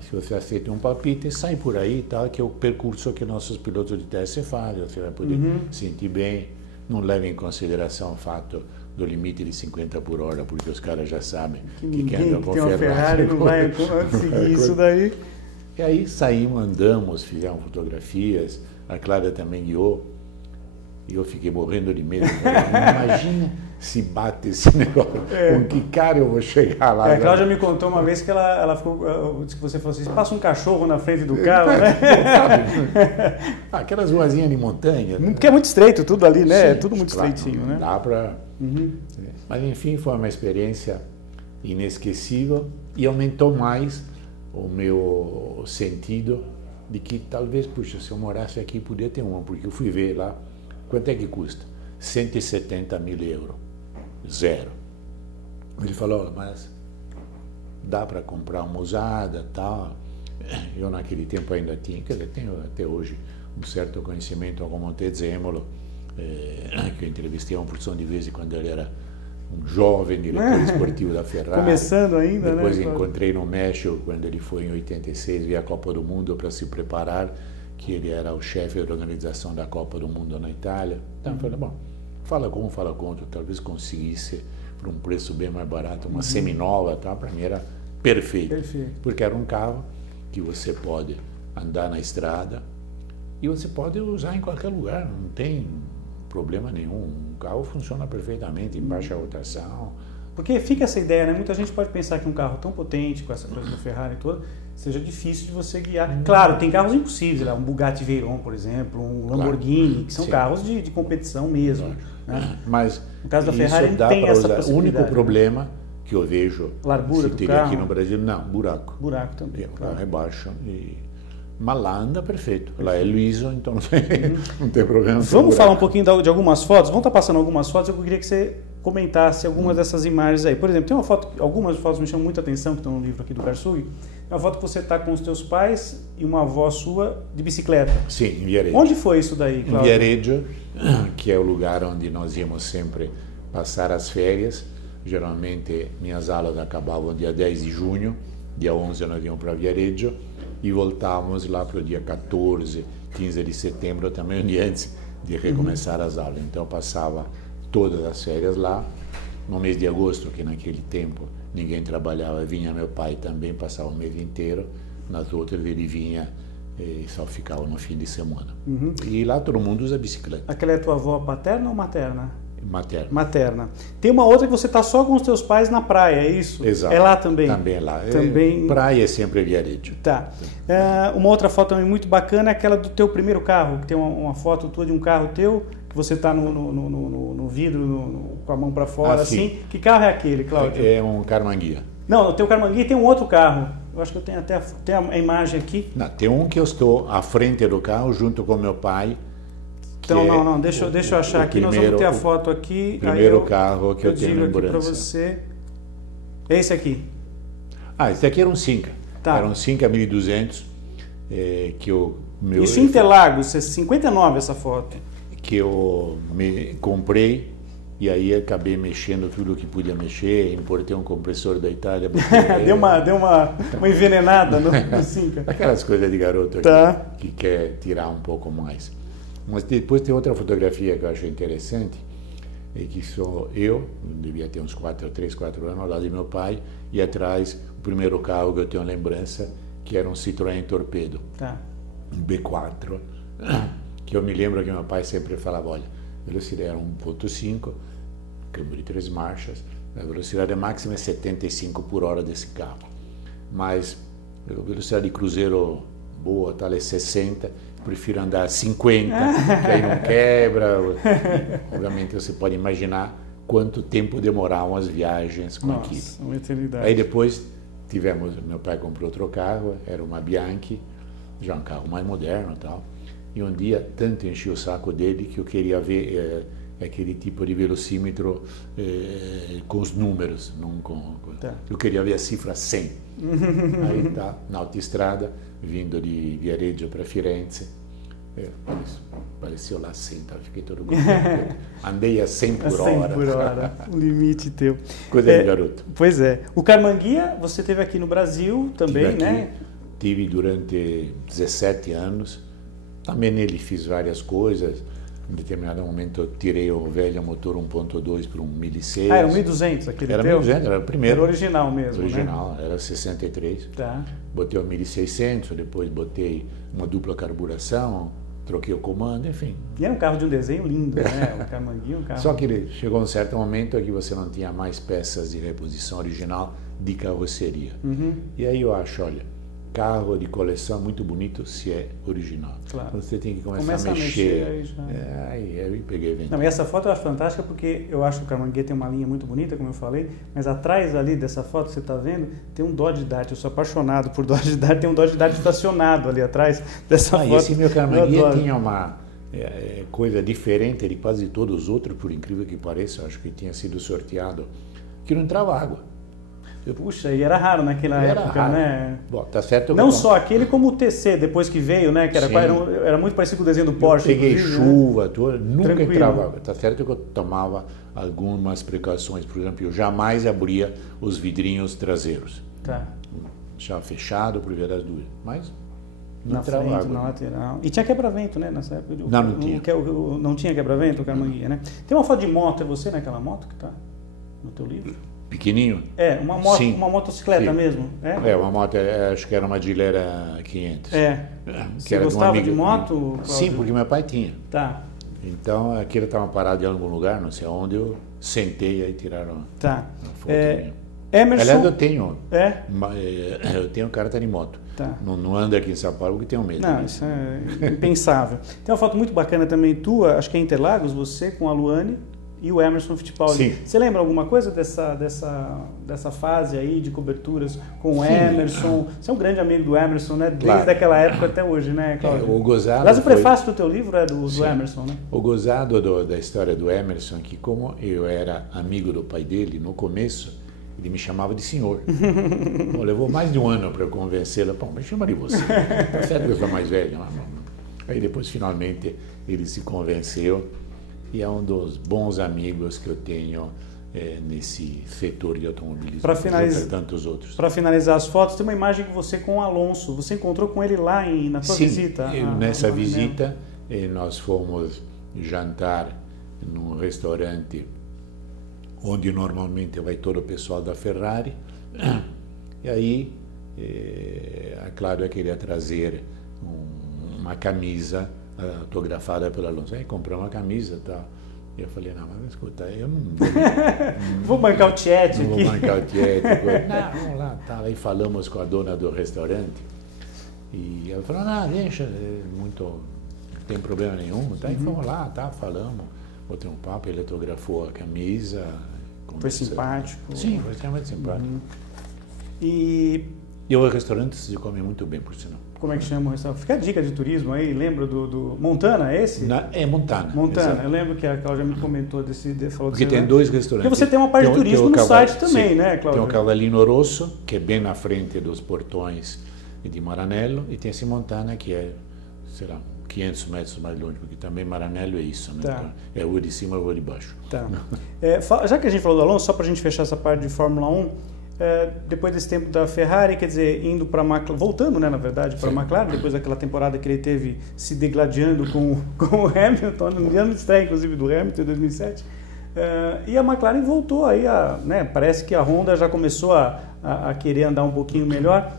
Se você aceita um palpite, sai por aí, tá, que é o percurso que nossos pilotos de teste fazem, você vai poder sentir bem. Não leva em consideração o fato do limite de 50 por hora, porque os caras já sabem que quem anda com Ferrari não vai conseguir isso daí. E aí saímos, andamos, fizemos fotografias, a Clara também guiou, e eu fiquei morrendo de medo. Imagina se bate esse negócio, com que cara eu vou chegar lá? A Cláudia me contou uma vez que ela ficou, disse que você falou assim, passa um cachorro na frente do carro, né? Aquelas ruazinhas de montanha. Porque é muito estreito tudo ali, né? Sim, é tudo muito claro, estreitinho, né? Dá para... Mas enfim, foi uma experiência inesquecível e aumentou mais o meu sentido de que talvez, puxa, se eu morasse aqui podia ter uma, porque eu fui ver lá, quanto é que custa? 170 mil euros, zero. Ele falou, mas dá para comprar uma usada, tal. Eu naquele tempo ainda tinha, quer dizer, tenho até hoje um certo conhecimento com Montezemolo, que eu entrevistei uma porção de vezes quando ele era um jovem diretor esportivo da Ferrari. Começando ainda, depois né? Depois encontrei no México, quando ele foi em 86, ver a Copa do Mundo para se preparar, que ele era o chefe da organização da Copa do Mundo na Itália. Então eu falei, bom, fala quanto, talvez conseguisse por um preço bem mais barato, uma seminova, tá? Para mim era perfeito, porque era um carro que você pode andar na estrada e você pode usar em qualquer lugar, não tem problema nenhum. O carro funciona perfeitamente em baixa rotação, Porque fica essa ideia, né? Muita gente pode pensar que um carro tão potente, com essa coisa da Ferrari toda, seja difícil de você guiar. Claro, tem carros impossíveis, um Bugatti Veyron, por exemplo, um Lamborghini, que são carros de competição mesmo. Né? Mas no caso da Ferrari dá tem essa usar. possibilidade. O único problema que eu vejo, largura se teria do carro, aqui no Brasil, não, buraco. Buraco também. O carro é baixo. Mas lá anda perfeito. Lá é liso, então não tem problema. Vamos falar um pouquinho de algumas fotos? Vamos estar passando algumas fotos. Eu queria que você comentasse algumas dessas imagens aí. Por exemplo, tem uma foto, algumas fotos me chamam muita atenção, que estão no livro aqui do Karsug. É uma foto que você está com os teus pais e uma avó sua de bicicleta. Sim, em Viareggio. Onde foi isso daí, Cláudio? Em Viareggio, que é o lugar onde nós íamos sempre passar as férias. Geralmente minhas aulas acabavam dia 10 de junho, dia 11 nós íamos para Viareggio e voltávamos lá para o dia 14, 15 de setembro, também um dia antes de recomeçar as aulas. Então eu passava todas as férias lá. No mês de agosto, que naquele tempo ninguém trabalhava, vinha meu pai também, passava o mês inteiro. Nas outras ele vinha e só ficava no fim de semana. E lá todo mundo usa bicicleta. Aquela é tua avó paterna ou materna? Materna. Materna. Tem uma outra que você está só com os teus pais na praia, é isso? Exato. É lá também? Também é lá. Também... praia é sempre Viareggio. Tá. Uma outra foto também muito bacana é aquela do teu primeiro carro, que tem uma foto tua de um carro teu, que você está no vidro, com a mão para fora, assim. Que carro é aquele, Cláudio? É um Carmanguia. Não, tem o Carmanguia e tem um outro carro. Eu acho que eu tenho até a imagem aqui. Não, tem um que eu estou à frente do carro, junto com meu pai. Então, não, deixa eu achar aqui, nós vamos ter a foto aqui. O primeiro carro que eu tenho lembrança. Para você. Esse aqui. Esse aqui era um Cinca. Tá. Era um Cinca 1200. Isso em Interlagos, 59 essa foto. Que eu me comprei e aí acabei mexendo tudo o que podia mexer, importei um compressor da Itália. deu uma envenenada no Cinca. Aquelas coisas de garoto que quer tirar um pouco mais. Mas depois tem outra fotografia que eu acho interessante, que sou eu, devia ter uns 3, 4 anos, ao lado de meu pai, e atrás o primeiro carro que eu tenho lembrança, que era um Citroën Torpedo, um B4, que eu me lembro que meu pai sempre falava, olha, a velocidade era 1.5, câmbio de 3 marchas, a velocidade máxima é 75 por hora desse carro, mas a velocidade de cruzeiro boa, tal, é 60, prefiro andar a 50, que aí não quebra. Obviamente você pode imaginar quanto tempo demoravam as viagens com aquilo. Uma eternidade. Aí depois meu pai comprou outro carro, era uma Bianchi, já um carro mais moderno e tal. E um dia tanto enchi o saco dele que eu queria ver aquele tipo de velocímetro com os números. Eu queria ver a cifra 100. Aí na autoestrada, vindo de Viareggio para Firenze, apareceu lá 100, fiquei todo contente. Andei a 100 por hora. 100 por hora, o limite teu. Coisa de garoto. Pois é. O Carmanguia, você teve aqui no Brasil também, né? Tive durante 17 anos. Também nele fiz várias coisas. Em determinado momento eu tirei o velho motor 1.2 para um 1006. Era um 1200 aquele era teu? 1200, era o primeiro. Era original mesmo, original, né? Era 63. Botei o 1600, depois botei uma dupla carburação, troquei o comando, enfim. E era um carro de um desenho lindo, né? O Carmanguia, um carro... Só que ele chegou um certo momento que você não tinha mais peças de reposição original de carroceria. E aí eu acho, olha, carro de coleção muito bonito se é original. Claro. Você tem que começar a mexer. Aí já... aí eu peguei vendo. Não, e essa foto eu acho fantástica porque eu acho que o Carmanguia tem uma linha muito bonita, como eu falei, mas atrás ali dessa foto que você está vendo, tem um Dodge Dart. Eu sou apaixonado por Dodge Dart, tem um Dodge Dart estacionado ali atrás dessa foto. Esse meu Carmanguia tinha uma coisa diferente de quase todos os outros, por incrível que pareça, eu acho que tinha sido sorteado, que não entrava água. Puxa, e era raro naquela época, raro. Né? Bom, tá certo. Não só aquele, como o TC, depois que veio, né? Que era muito parecido com o desenho do Porsche. Eu peguei chuva, né? Nunca Tranquilo. entrava água. Tá certo que eu tomava algumas precauções. Por exemplo, eu jamais abria os vidrinhos traseiros. Já fechado, por via das dúvidas. Mas não entrava frente, água. Na lateral. E tinha quebra-vento, né? Nessa época. Não tinha. Não tinha quebra-vento, o Carmanguia, né? Tem uma foto de moto, é você naquela moto que tá no teu livro? Pequenininho? Uma moto, Sim. uma motocicleta mesmo? Uma moto, acho que era uma Gilera 500. Você gostava de moto? Sim, porque meu pai tinha. Tá. Então, aquilo estava parado em algum lugar, não sei onde, eu sentei e tiraram Tá. uma foto minha. Emerson... Aliás, eu tenho carta de moto. Tá. Não ando aqui em São Paulo porque tenho medo. Não, isso é impensável. Tem uma foto muito bacana também tua, acho que é Interlagos, você com a Luane e o Emerson Fittipaldi. Sim. Você lembra alguma coisa dessa fase aí de coberturas com o Emerson? Você é um grande amigo do Emerson, né? Desde aquela época até hoje, né, Cláudio? O gozado. Aliás, o prefácio do teu livro é do Emerson, né? O gozado da história do Emerson é que, como eu era amigo do pai dele, no começo, ele me chamava de senhor. Bom, levou mais de um ano para eu convencê-lo. Bom, me chama de você. Tá certo que eu sou mais velho. Aí depois, finalmente, ele se convenceu. E é um dos bons amigos que eu tenho nesse setor de automobilismo. Para finalizar, tantos outros. Para finalizar as fotos, tem uma imagem de você com o Alonso. Você encontrou com ele lá na sua visita? Nessa visita, nós fomos jantar num restaurante onde normalmente vai todo o pessoal da Ferrari. E aí, a Cláudia queria trazer uma camisa autografada pelo Alonso. Aí comprou uma camisa e tal. E eu falei, não, mas escuta, eu não vou bancar o chat aqui. Vou bancar o chat. Não, vamos lá. Tá. Aí falamos com a dona do restaurante. E ela falou, não, deixa, não tem problema nenhum. Tá. E fomos lá, tá, falamos. Botei um papo, ele autografou a camisa. Foi simpático? Sim, foi extremamente simpático. E o restaurante se come muito bem, por sinal. Como é que chama o restaurante? Fica a dica de turismo aí, lembra do Montana, é esse? É Montana. Montana, exato. Eu lembro que a Cláudia me comentou falou porque tem dois restaurantes. Porque você tem uma parte de turismo no site também, né, Cláudia? Tem o Cavallino Rosso, que é bem na frente dos portões de Maranello, e tem esse Montana, que é, sei lá, 500 metros mais longe, porque também Maranello é isso, né? Tá. É rua de cima e rua de baixo. Tá. Já que a gente falou do Alonso, só para a gente fechar essa parte de Fórmula 1, depois desse tempo da Ferrari, quer dizer, indo para a McLaren, voltando, né, na verdade, para a McLaren, depois daquela temporada que ele teve se degladiando com o Hamilton, no ano de estreia, inclusive, do Hamilton, em 2007, e a McLaren voltou aí, né, parece que a Honda já começou a querer andar um pouquinho melhor.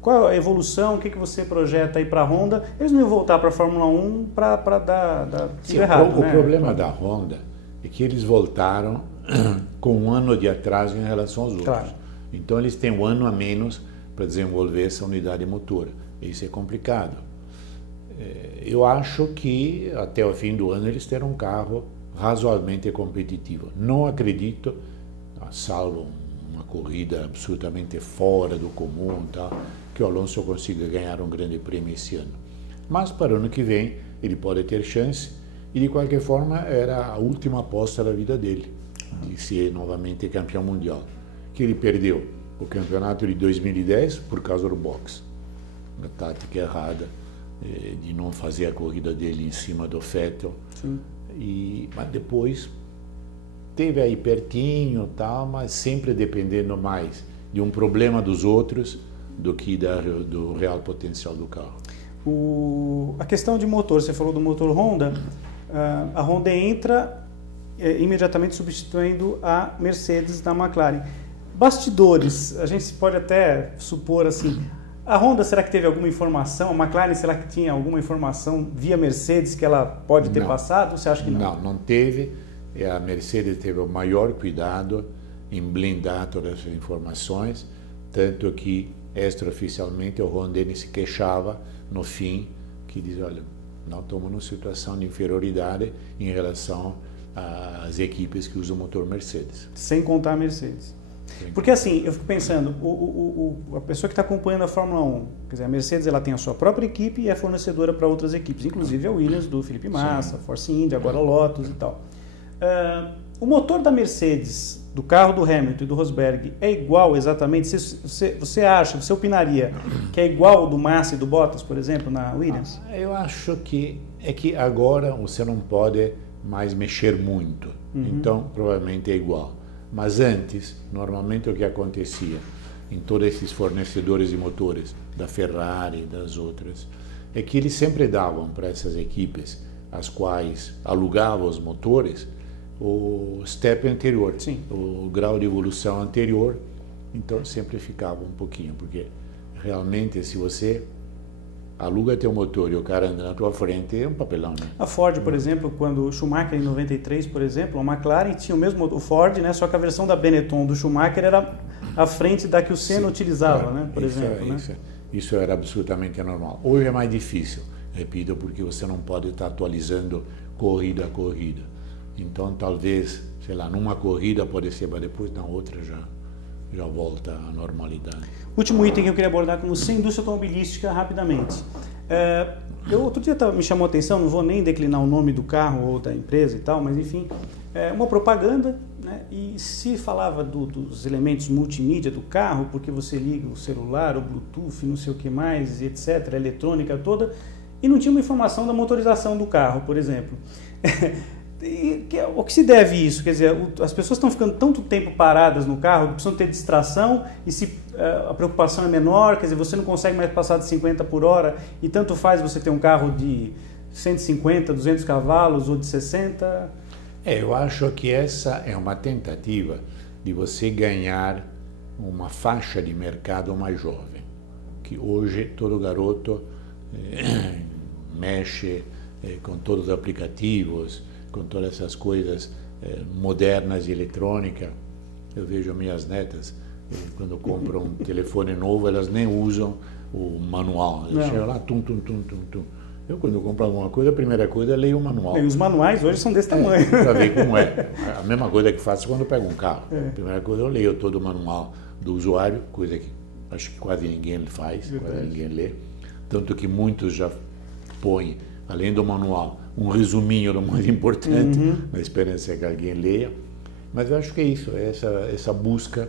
Qual a evolução, o que você projeta aí para a Honda? Eles não iam voltar para a Fórmula 1 para dar Sim, errado, né? O problema da Honda é que eles voltaram com um ano de atraso em relação aos outros. Claro. Então eles têm um ano a menos para desenvolver essa unidade motora. Isso é complicado. Eu acho que até o fim do ano eles terão um carro razoavelmente competitivo. Não acredito, salvo uma corrida absolutamente fora do comum, tá, que o Alonso consiga ganhar um grande prêmio esse ano. Mas para o ano que vem ele pode ter chance e de qualquer forma era a última aposta da vida dele, de ser novamente campeão mundial. Que ele perdeu o campeonato de 2010 por causa do boxe. Uma tática errada de não fazer a corrida dele em cima do Vettel. Sim. Mas depois teve aí pertinho, tal, mas sempre dependendo mais de um problema dos outros do que do real potencial do carro. A questão de motor, você falou do motor Honda, a Honda entra imediatamente substituindo a Mercedes da McLaren. Bastidores, a gente pode até supor assim, a Honda será que teve alguma informação, a McLaren será que tinha alguma informação via Mercedes que ela pode ter passado? Você acha que não? Não teve. A Mercedes teve o maior cuidado em blindar todas as informações, tanto que extraoficialmente o Rondelli se queixava no fim, que diz, olha, nós estamos numa situação de inferioridade em relação às equipes que usam o motor Mercedes. Sem contar a Mercedes. Porque assim, eu fico pensando, a pessoa que está acompanhando a Fórmula 1, quer dizer, a Mercedes ela tem a sua própria equipe e é fornecedora para outras equipes, inclusive a Williams do Felipe Massa, Force India, agora Lotus e tal. O motor da Mercedes, do carro do Hamilton e do Rosberg, é igual exatamente? Você acha, você opinaria que é igual ao do Massa e do Bottas, por exemplo, na Williams? Eu acho que agora você não pode mais mexer muito, então provavelmente é igual. Mas antes, normalmente o que acontecia em todos esses fornecedores de motores, da Ferrari e das outras, é que eles sempre davam para essas equipes, as quais alugavam os motores, o step anterior, sim, o grau de evolução anterior, então sempre ficava um pouquinho, porque realmente se você aluga teu motor e o cara anda na tua frente, é um papelão, né? A Ford, por exemplo, quando o Schumacher em 93, por exemplo, a McLaren tinha o mesmo, o Ford, né? Só que a versão da Benetton do Schumacher era à frente da que o Senna utilizava, né? Por exemplo, né? Isso era absolutamente normal. Hoje é mais difícil, repito, porque você não pode estar atualizando corrida a corrida. Então, talvez, sei lá, numa corrida pode ser, mas depois na outra já volta à normalidade. Último item que eu queria abordar com você, indústria automobilística, rapidamente. Outro dia me chamou a atenção, não vou nem declinar o nome do carro ou da empresa e tal, mas enfim, uma propaganda, né, e se falava dos elementos multimídia do carro, porque você liga o celular, o Bluetooth, não sei o que mais, etc., a eletrônica toda, e não tinha uma informação da motorização do carro, por exemplo. O que se deve isso? Quer dizer, as pessoas estão ficando tanto tempo paradas no carro, precisam ter distração, e se a preocupação é menor, quer dizer, você não consegue mais passar de 50 por hora, e tanto faz você ter um carro de 150, 200 cavalos ou de 60? Eu acho que essa é uma tentativa de você ganhar uma faixa de mercado mais jovem, que hoje todo garoto mexe com todos os aplicativos, com todas essas coisas modernas de eletrônica. Eu vejo minhas netas, quando compram um telefone novo, elas nem usam o manual. Elas chegam lá, tum, tum, tum, tum, tum. Eu, quando eu compro alguma coisa, a primeira coisa é ler o manual. E os manuais hoje são desse tamanho. Para ver como é. A mesma coisa que faço quando eu pego um carro. A primeira coisa eu leio todo o manual do usuário, coisa que acho que quase ninguém faz, quase ninguém lê. Tanto que muitos já põem, além do manual, um resuminho do mais importante, na esperança que alguém leia. Mas eu acho que é isso, essa busca.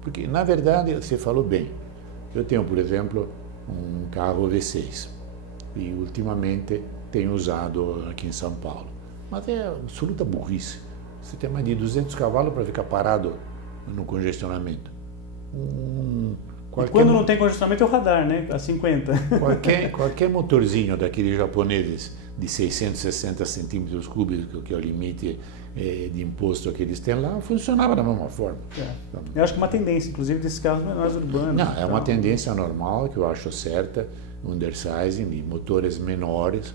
Porque, na verdade, você falou bem. Eu tenho, por exemplo, um carro V6 e, ultimamente, tenho usado aqui em São Paulo. Mas é absoluta burrice. Você tem mais de 200 cavalos para ficar parado no congestionamento. Quando não tem congestionamento é o radar, né? A 50. Qualquer motorzinho daqueles japoneses de 660 centímetros cúbicos, que é o limite de imposto que eles têm lá, funcionava da mesma forma. Eu acho que é uma tendência, inclusive, desses carros menores urbanos. Não, é uma tendência normal, que eu acho certa, undersizing, de motores menores.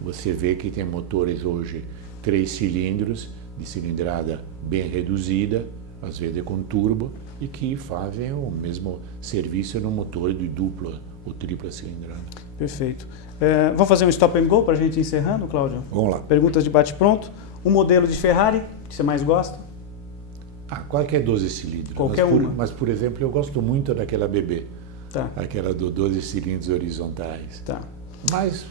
Você vê que tem motores hoje 3 cilindros, de cilindrada bem reduzida, às vezes com turbo, e que fazem o mesmo serviço no motor de dupla ou tripla cilindrada. Perfeito. Vamos fazer um stop and go para a gente ir encerrando, Cláudio? Vamos lá. Perguntas de bate-pronto. Um modelo de Ferrari que você mais gosta? Qualquer 12 cilindros. Qualquer uma. Mas, por exemplo, eu gosto muito daquela BB. Tá. Aquela do 12 cilindros horizontais. Tá. Mas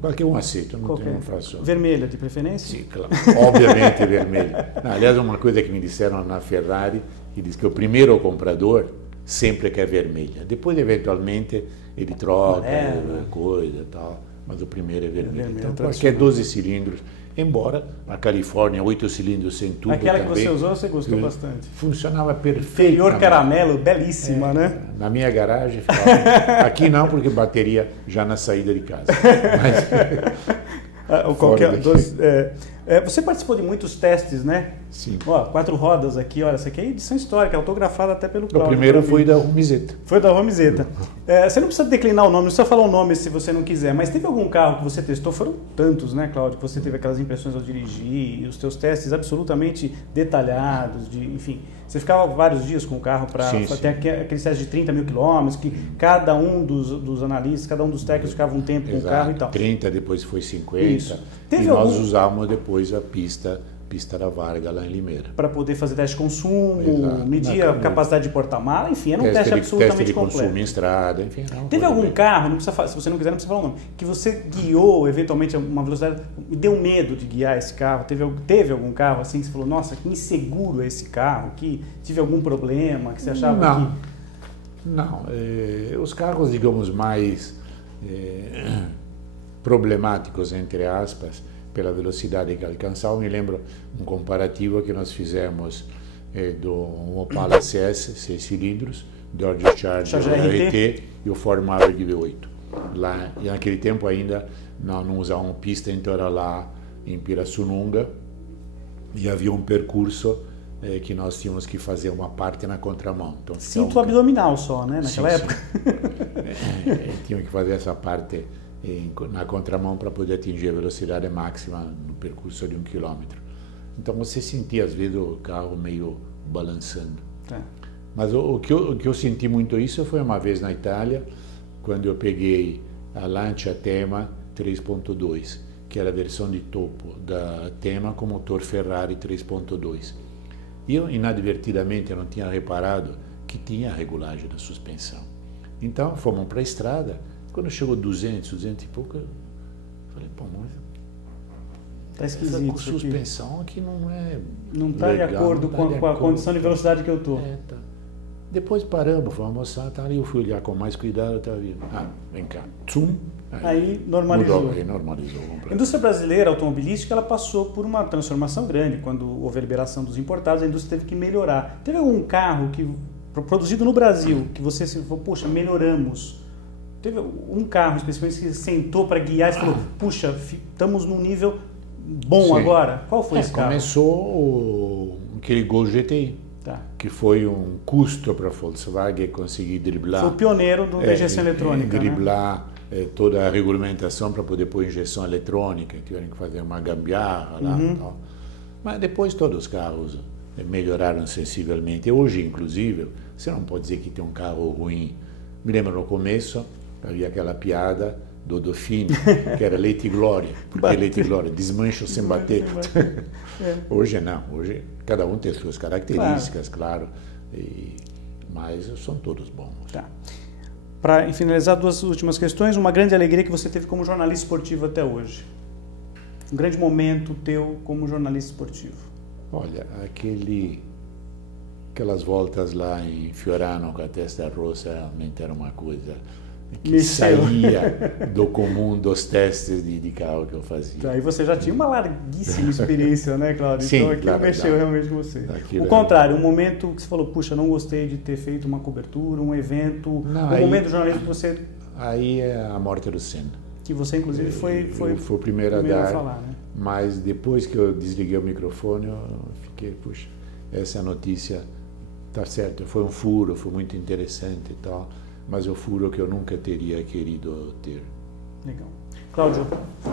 qualquer um aceita, não tem uma fração. Vermelha, de preferência? Sim, claro. Obviamente vermelha. Aliás, uma coisa que me disseram na Ferrari, que diz que o primeiro comprador sempre quer vermelha. Depois, eventualmente, ele troca coisa e tal, mas o primeiro é vermelho. Então, qualquer 12 cilindros, embora a Califórnia, 8 cilindros sem tubo aquela também, que você usou, você gostou bastante. Funcionava perfeitamente. Interior caramelo, belíssima, né? Na minha garagem ficava. Aqui não, porque bateria já na saída de casa. Você participou de muitos testes, né? Sim. 4 rodas aqui, olha, essa aqui é edição histórica, autografada até pelo Cláudio. O primeiro foi da Romizeta. Foi da Romizeta. Você não precisa declinar o nome, não precisa falar o nome se você não quiser, mas teve algum carro que você testou? Foram tantos, né, Cláudio, que você teve aquelas impressões ao dirigir, e os teus testes absolutamente detalhados, enfim. Você ficava vários dias com o carro para ter aqueles testes de 30 mil quilômetros, que cada um dos analistas, cada um dos técnicos ficava um tempo com o carro e tal. 30, depois foi 50. Nós usávamos depois a pista da Varga lá em Limeira. Para poder fazer teste de consumo, medir a capacidade de porta-mala, enfim, era um teste absolutamente completo. Consumo em estrada, enfim. Teve algum carro, não precisa, se você não quiser, não precisa falar o nome, que você guiou eventualmente a uma velocidade, me deu medo de guiar esse carro? Teve algum carro assim que você falou, nossa, que inseguro é esse carro, que tive algum problema, que você achava Não, os carros, digamos, mais problemáticos, entre aspas, pela velocidade que alcançava. Me lembro um comparativo que nós fizemos do Opala CS, 6 cilindros, Dodge Charger RT e o Ford Maverick V8. Lá, e naquele tempo ainda não usavam pista, então era lá em Pirassununga, e havia um percurso que nós tínhamos que fazer uma parte na contramão. Então, cinto abdominal só, né? Naquela época. Tínhamos que fazer essa parte na contramão para poder atingir a velocidade máxima no percurso de 1 quilômetro. Então você sentia às vezes o carro meio balançando. Tá. Mas o que eu senti muito isso foi uma vez na Itália, quando eu peguei a Lancia Thema 3.2, que era a versão de topo da Thema com motor Ferrari 3.2. E eu, inadvertidamente, não tinha reparado que tinha a regulagem da suspensão. Então, fomos para a estrada. Quando chegou 200 e pouco, eu falei, pô, mas tá esquisito. A suspensão aqui não é. Não está de acordo com a condição de velocidade que eu estou. Tá. Depois paramos, fomos almoçar, tá ali, eu fui olhar com mais cuidado, estava vindo. Vem cá, tchum. Aí normalizou. Mudou, aí normalizou. A indústria brasileira automobilística, ela passou por uma transformação grande. Quando houve a liberação dos importados, a indústria teve que melhorar. Teve algum carro produzido no Brasil que você falou, puxa, melhoramos? Teve um carro especificamente que sentou para guiar e falou, puxa, estamos num nível bom. Sim. Agora? Qual foi esse carro? Começou aquele Gol GTI. Tá. Que foi um custo para a Volkswagen conseguir driblar. Foi o pioneiro da injeção eletrônica. Driblar, né? Toda a regulamentação para poder pôr injeção eletrônica, tiveram que fazer uma gambiarra lá e tal. Mas depois todos os carros melhoraram sensivelmente. Hoje, inclusive, você não pode dizer que tem um carro ruim. Me lembro no começo, havia aquela piada do Dauphine, que era leite e glória, porque leite e glória, desmancha sem bater. Hoje não, hoje cada um tem suas características, claro, mas são todos bons. Tá. Para finalizar, 2 últimas questões. Uma grande alegria que você teve como jornalista esportivo até hoje. Um grande momento teu como jornalista esportivo. Olha, aquelas voltas lá em Fiorano com a Testa Rossa realmente era uma coisa que saía do comum dos testes de carro que eu fazia. Aí você já tinha uma larguíssima experiência, né, Cláudio? Sim, então aquilo mexeu realmente com você. O contrário, um momento que você falou, puxa, não gostei de ter feito uma cobertura, um evento, momento do jornalismo que você... Aí é a morte do Senna. Que você, inclusive, foi o primeiro a dar, falar, né? Mas depois que eu desliguei o microfone, eu fiquei, puxa, essa notícia, tá certo, foi um furo, foi muito interessante e tal, mas o furo que eu nunca teria querido ter. Legal. Cláudio,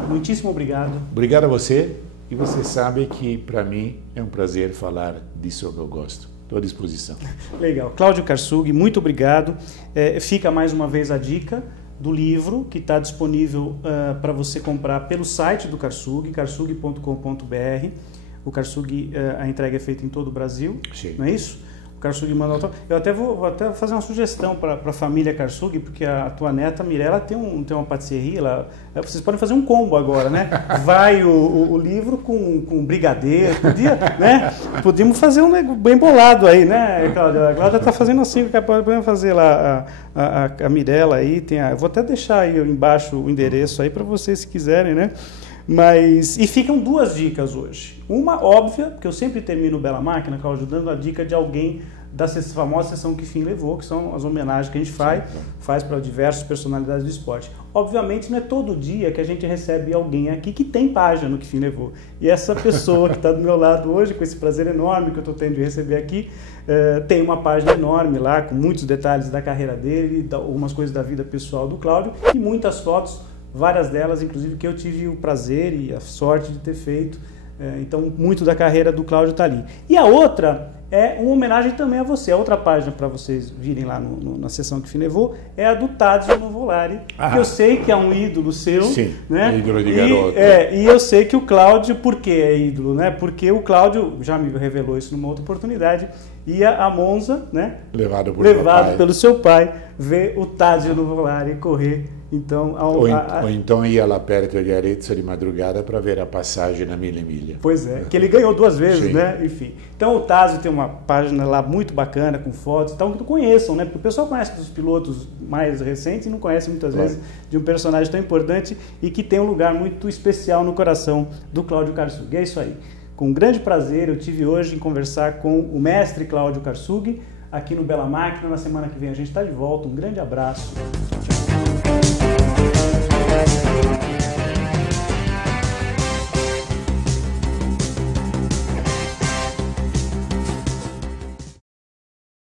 muitíssimo obrigado. Obrigado a você, e você sabe que para mim é um prazer falar disso que eu gosto. Estou à disposição. Legal. Cláudio Karsug, muito obrigado. Fica mais uma vez a dica do livro, que está disponível para você comprar pelo site do Karsug, karsug.com.br. O Karsug, a entrega é feita em todo o Brasil. Sim. Não é isso? O Karsug manda autógrafo. Eu até vou fazer uma sugestão para a família Karsug, porque a tua neta Mirella tem uma patisserie lá. Vocês podem fazer um combo agora, né? Vai o livro com brigadeiro, né? Podíamos fazer um bem bolado aí, né, Cláudia? A Cláudia está fazendo assim, podemos fazer lá a Mirella aí. Eu vou até deixar aí embaixo o endereço aí para vocês, se quiserem, né? E ficam 2 dicas hoje. Uma óbvia, porque eu sempre termino o Bela Máquina, Cláudio, dando a dica de alguém da famosa sessão que Fim Levou, que são as homenagens que a gente faz para diversas personalidades do esporte. Obviamente não é todo dia que a gente recebe alguém aqui que tem página no Que Fim Levou. E essa pessoa que está do meu lado hoje, com esse prazer enorme que eu estou tendo de receber aqui, tem uma página enorme lá, com muitos detalhes da carreira dele, algumas coisas da vida pessoal do Cláudio e muitas fotos, várias delas, inclusive, que eu tive o prazer e a sorte de ter feito. Então, muito da carreira do Cláudio está ali. E a outra é uma homenagem também a você. A outra página para vocês virem lá na sessão que Fim Levou é a do Tadzio Nuvolari, que eu sei que é um ídolo seu. Sim, né? Ídolo de garoto. E eu sei que o Cláudio, por que é ídolo? Né? Porque o Cláudio, já me revelou isso numa outra oportunidade, ia a Monza, né? Levado pelo seu pai, ver o Tadzio Nuvolari correr. Então, ou então ia lá perto de Arezzo de madrugada para ver a passagem na Mille. Pois é, que ele ganhou 2 vezes, sim, né? Enfim. Então o Tadzio tem uma página lá muito bacana, com fotos e tal, que conheçam, né? Porque o pessoal conhece dos pilotos mais recentes e não conhece muitas vezes de um personagem tão importante e que tem um lugar muito especial no coração do Cláudio Karsug. É isso aí. Com grande prazer eu tive hoje em conversar com o mestre Cláudio Karsug aqui no Bela Máquina. Na semana que vem a gente está de volta. Um grande abraço. Tchau, tchau.